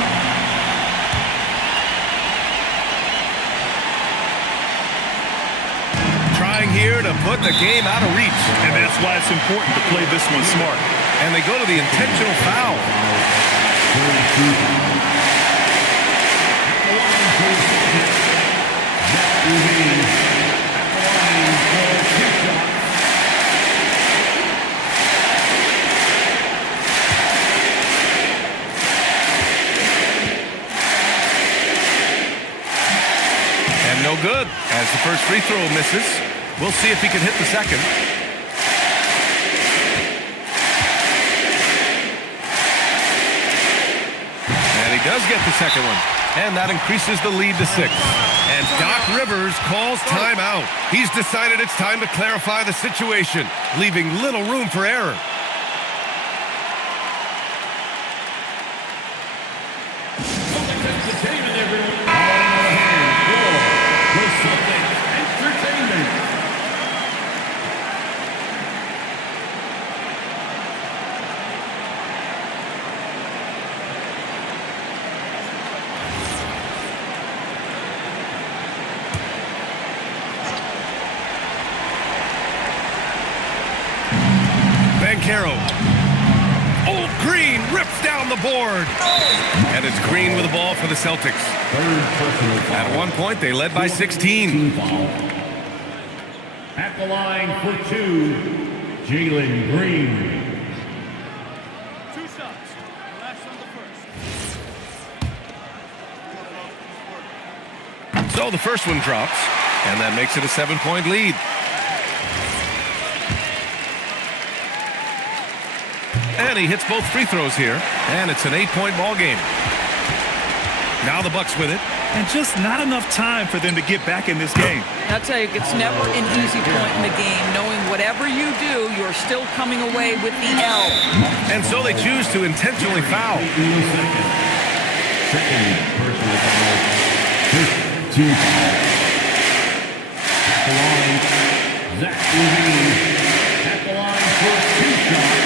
Trying here to put the game out of reach. And that's why it's important to play this one smart. And they go to the intentional foul. And no good as the first free throw misses. We'll see if he can hit the second. And he does get the second one. And that increases the lead to 6. And Doc Rivers calls timeout. He's decided it's time to clarify the situation, leaving little room for error. Entertainment, everyone. On the hand for the Celtics Entertainment. Banchero. Oh, Green rips down the board. And it's Green with the ball for the Celtics. Third personal foul. At one point, they led by 16. Foul. At the line for 2, Jalen Green. 2 shots. Last on the first. So the first one drops, and that makes it a 7-point lead. And he hits both free throws here, and it's an 8-point ball game. Now the Bucks with it. And just not enough time for them to get back in this game. I'll tell you, it's never an easy point in the game, knowing whatever you do, you're still coming away with the L. And so they choose to intentionally foul. Second personal foul. Fifth team foul. At the line, Zach Levine. At the line for 2 shots.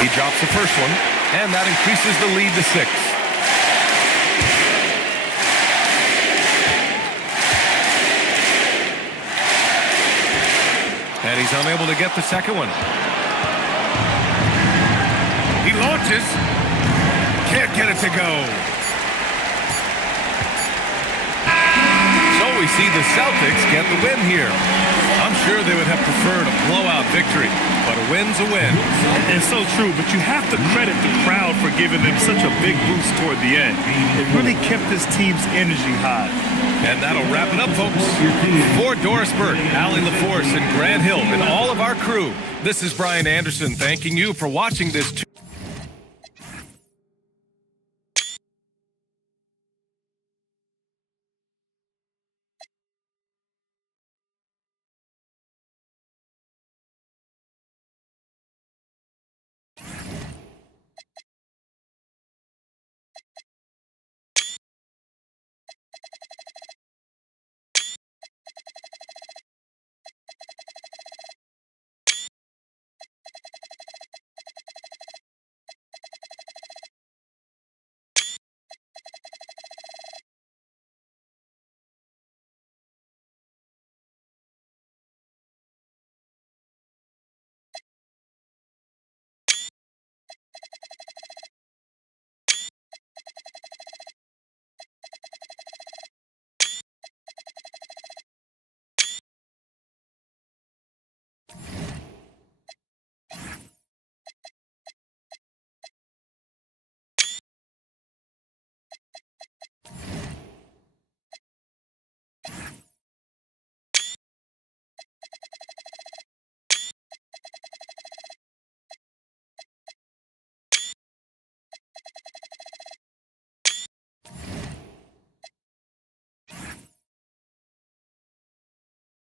He drops the first one, and that increases the lead to 6. And he's unable to get the second one. He launches. Can't get it to go. So we see the Celtics get the win here. I'm sure they would have preferred a blowout victory, but a win's a win. It's so true, but you have to credit the crowd for giving them such a big boost toward the end. It really kept this team's energy high. And that'll wrap it up, folks. For Doris Burke, Allie LaForce, and Grant Hill, and all of our crew, this is Brian Anderson thanking you for watching this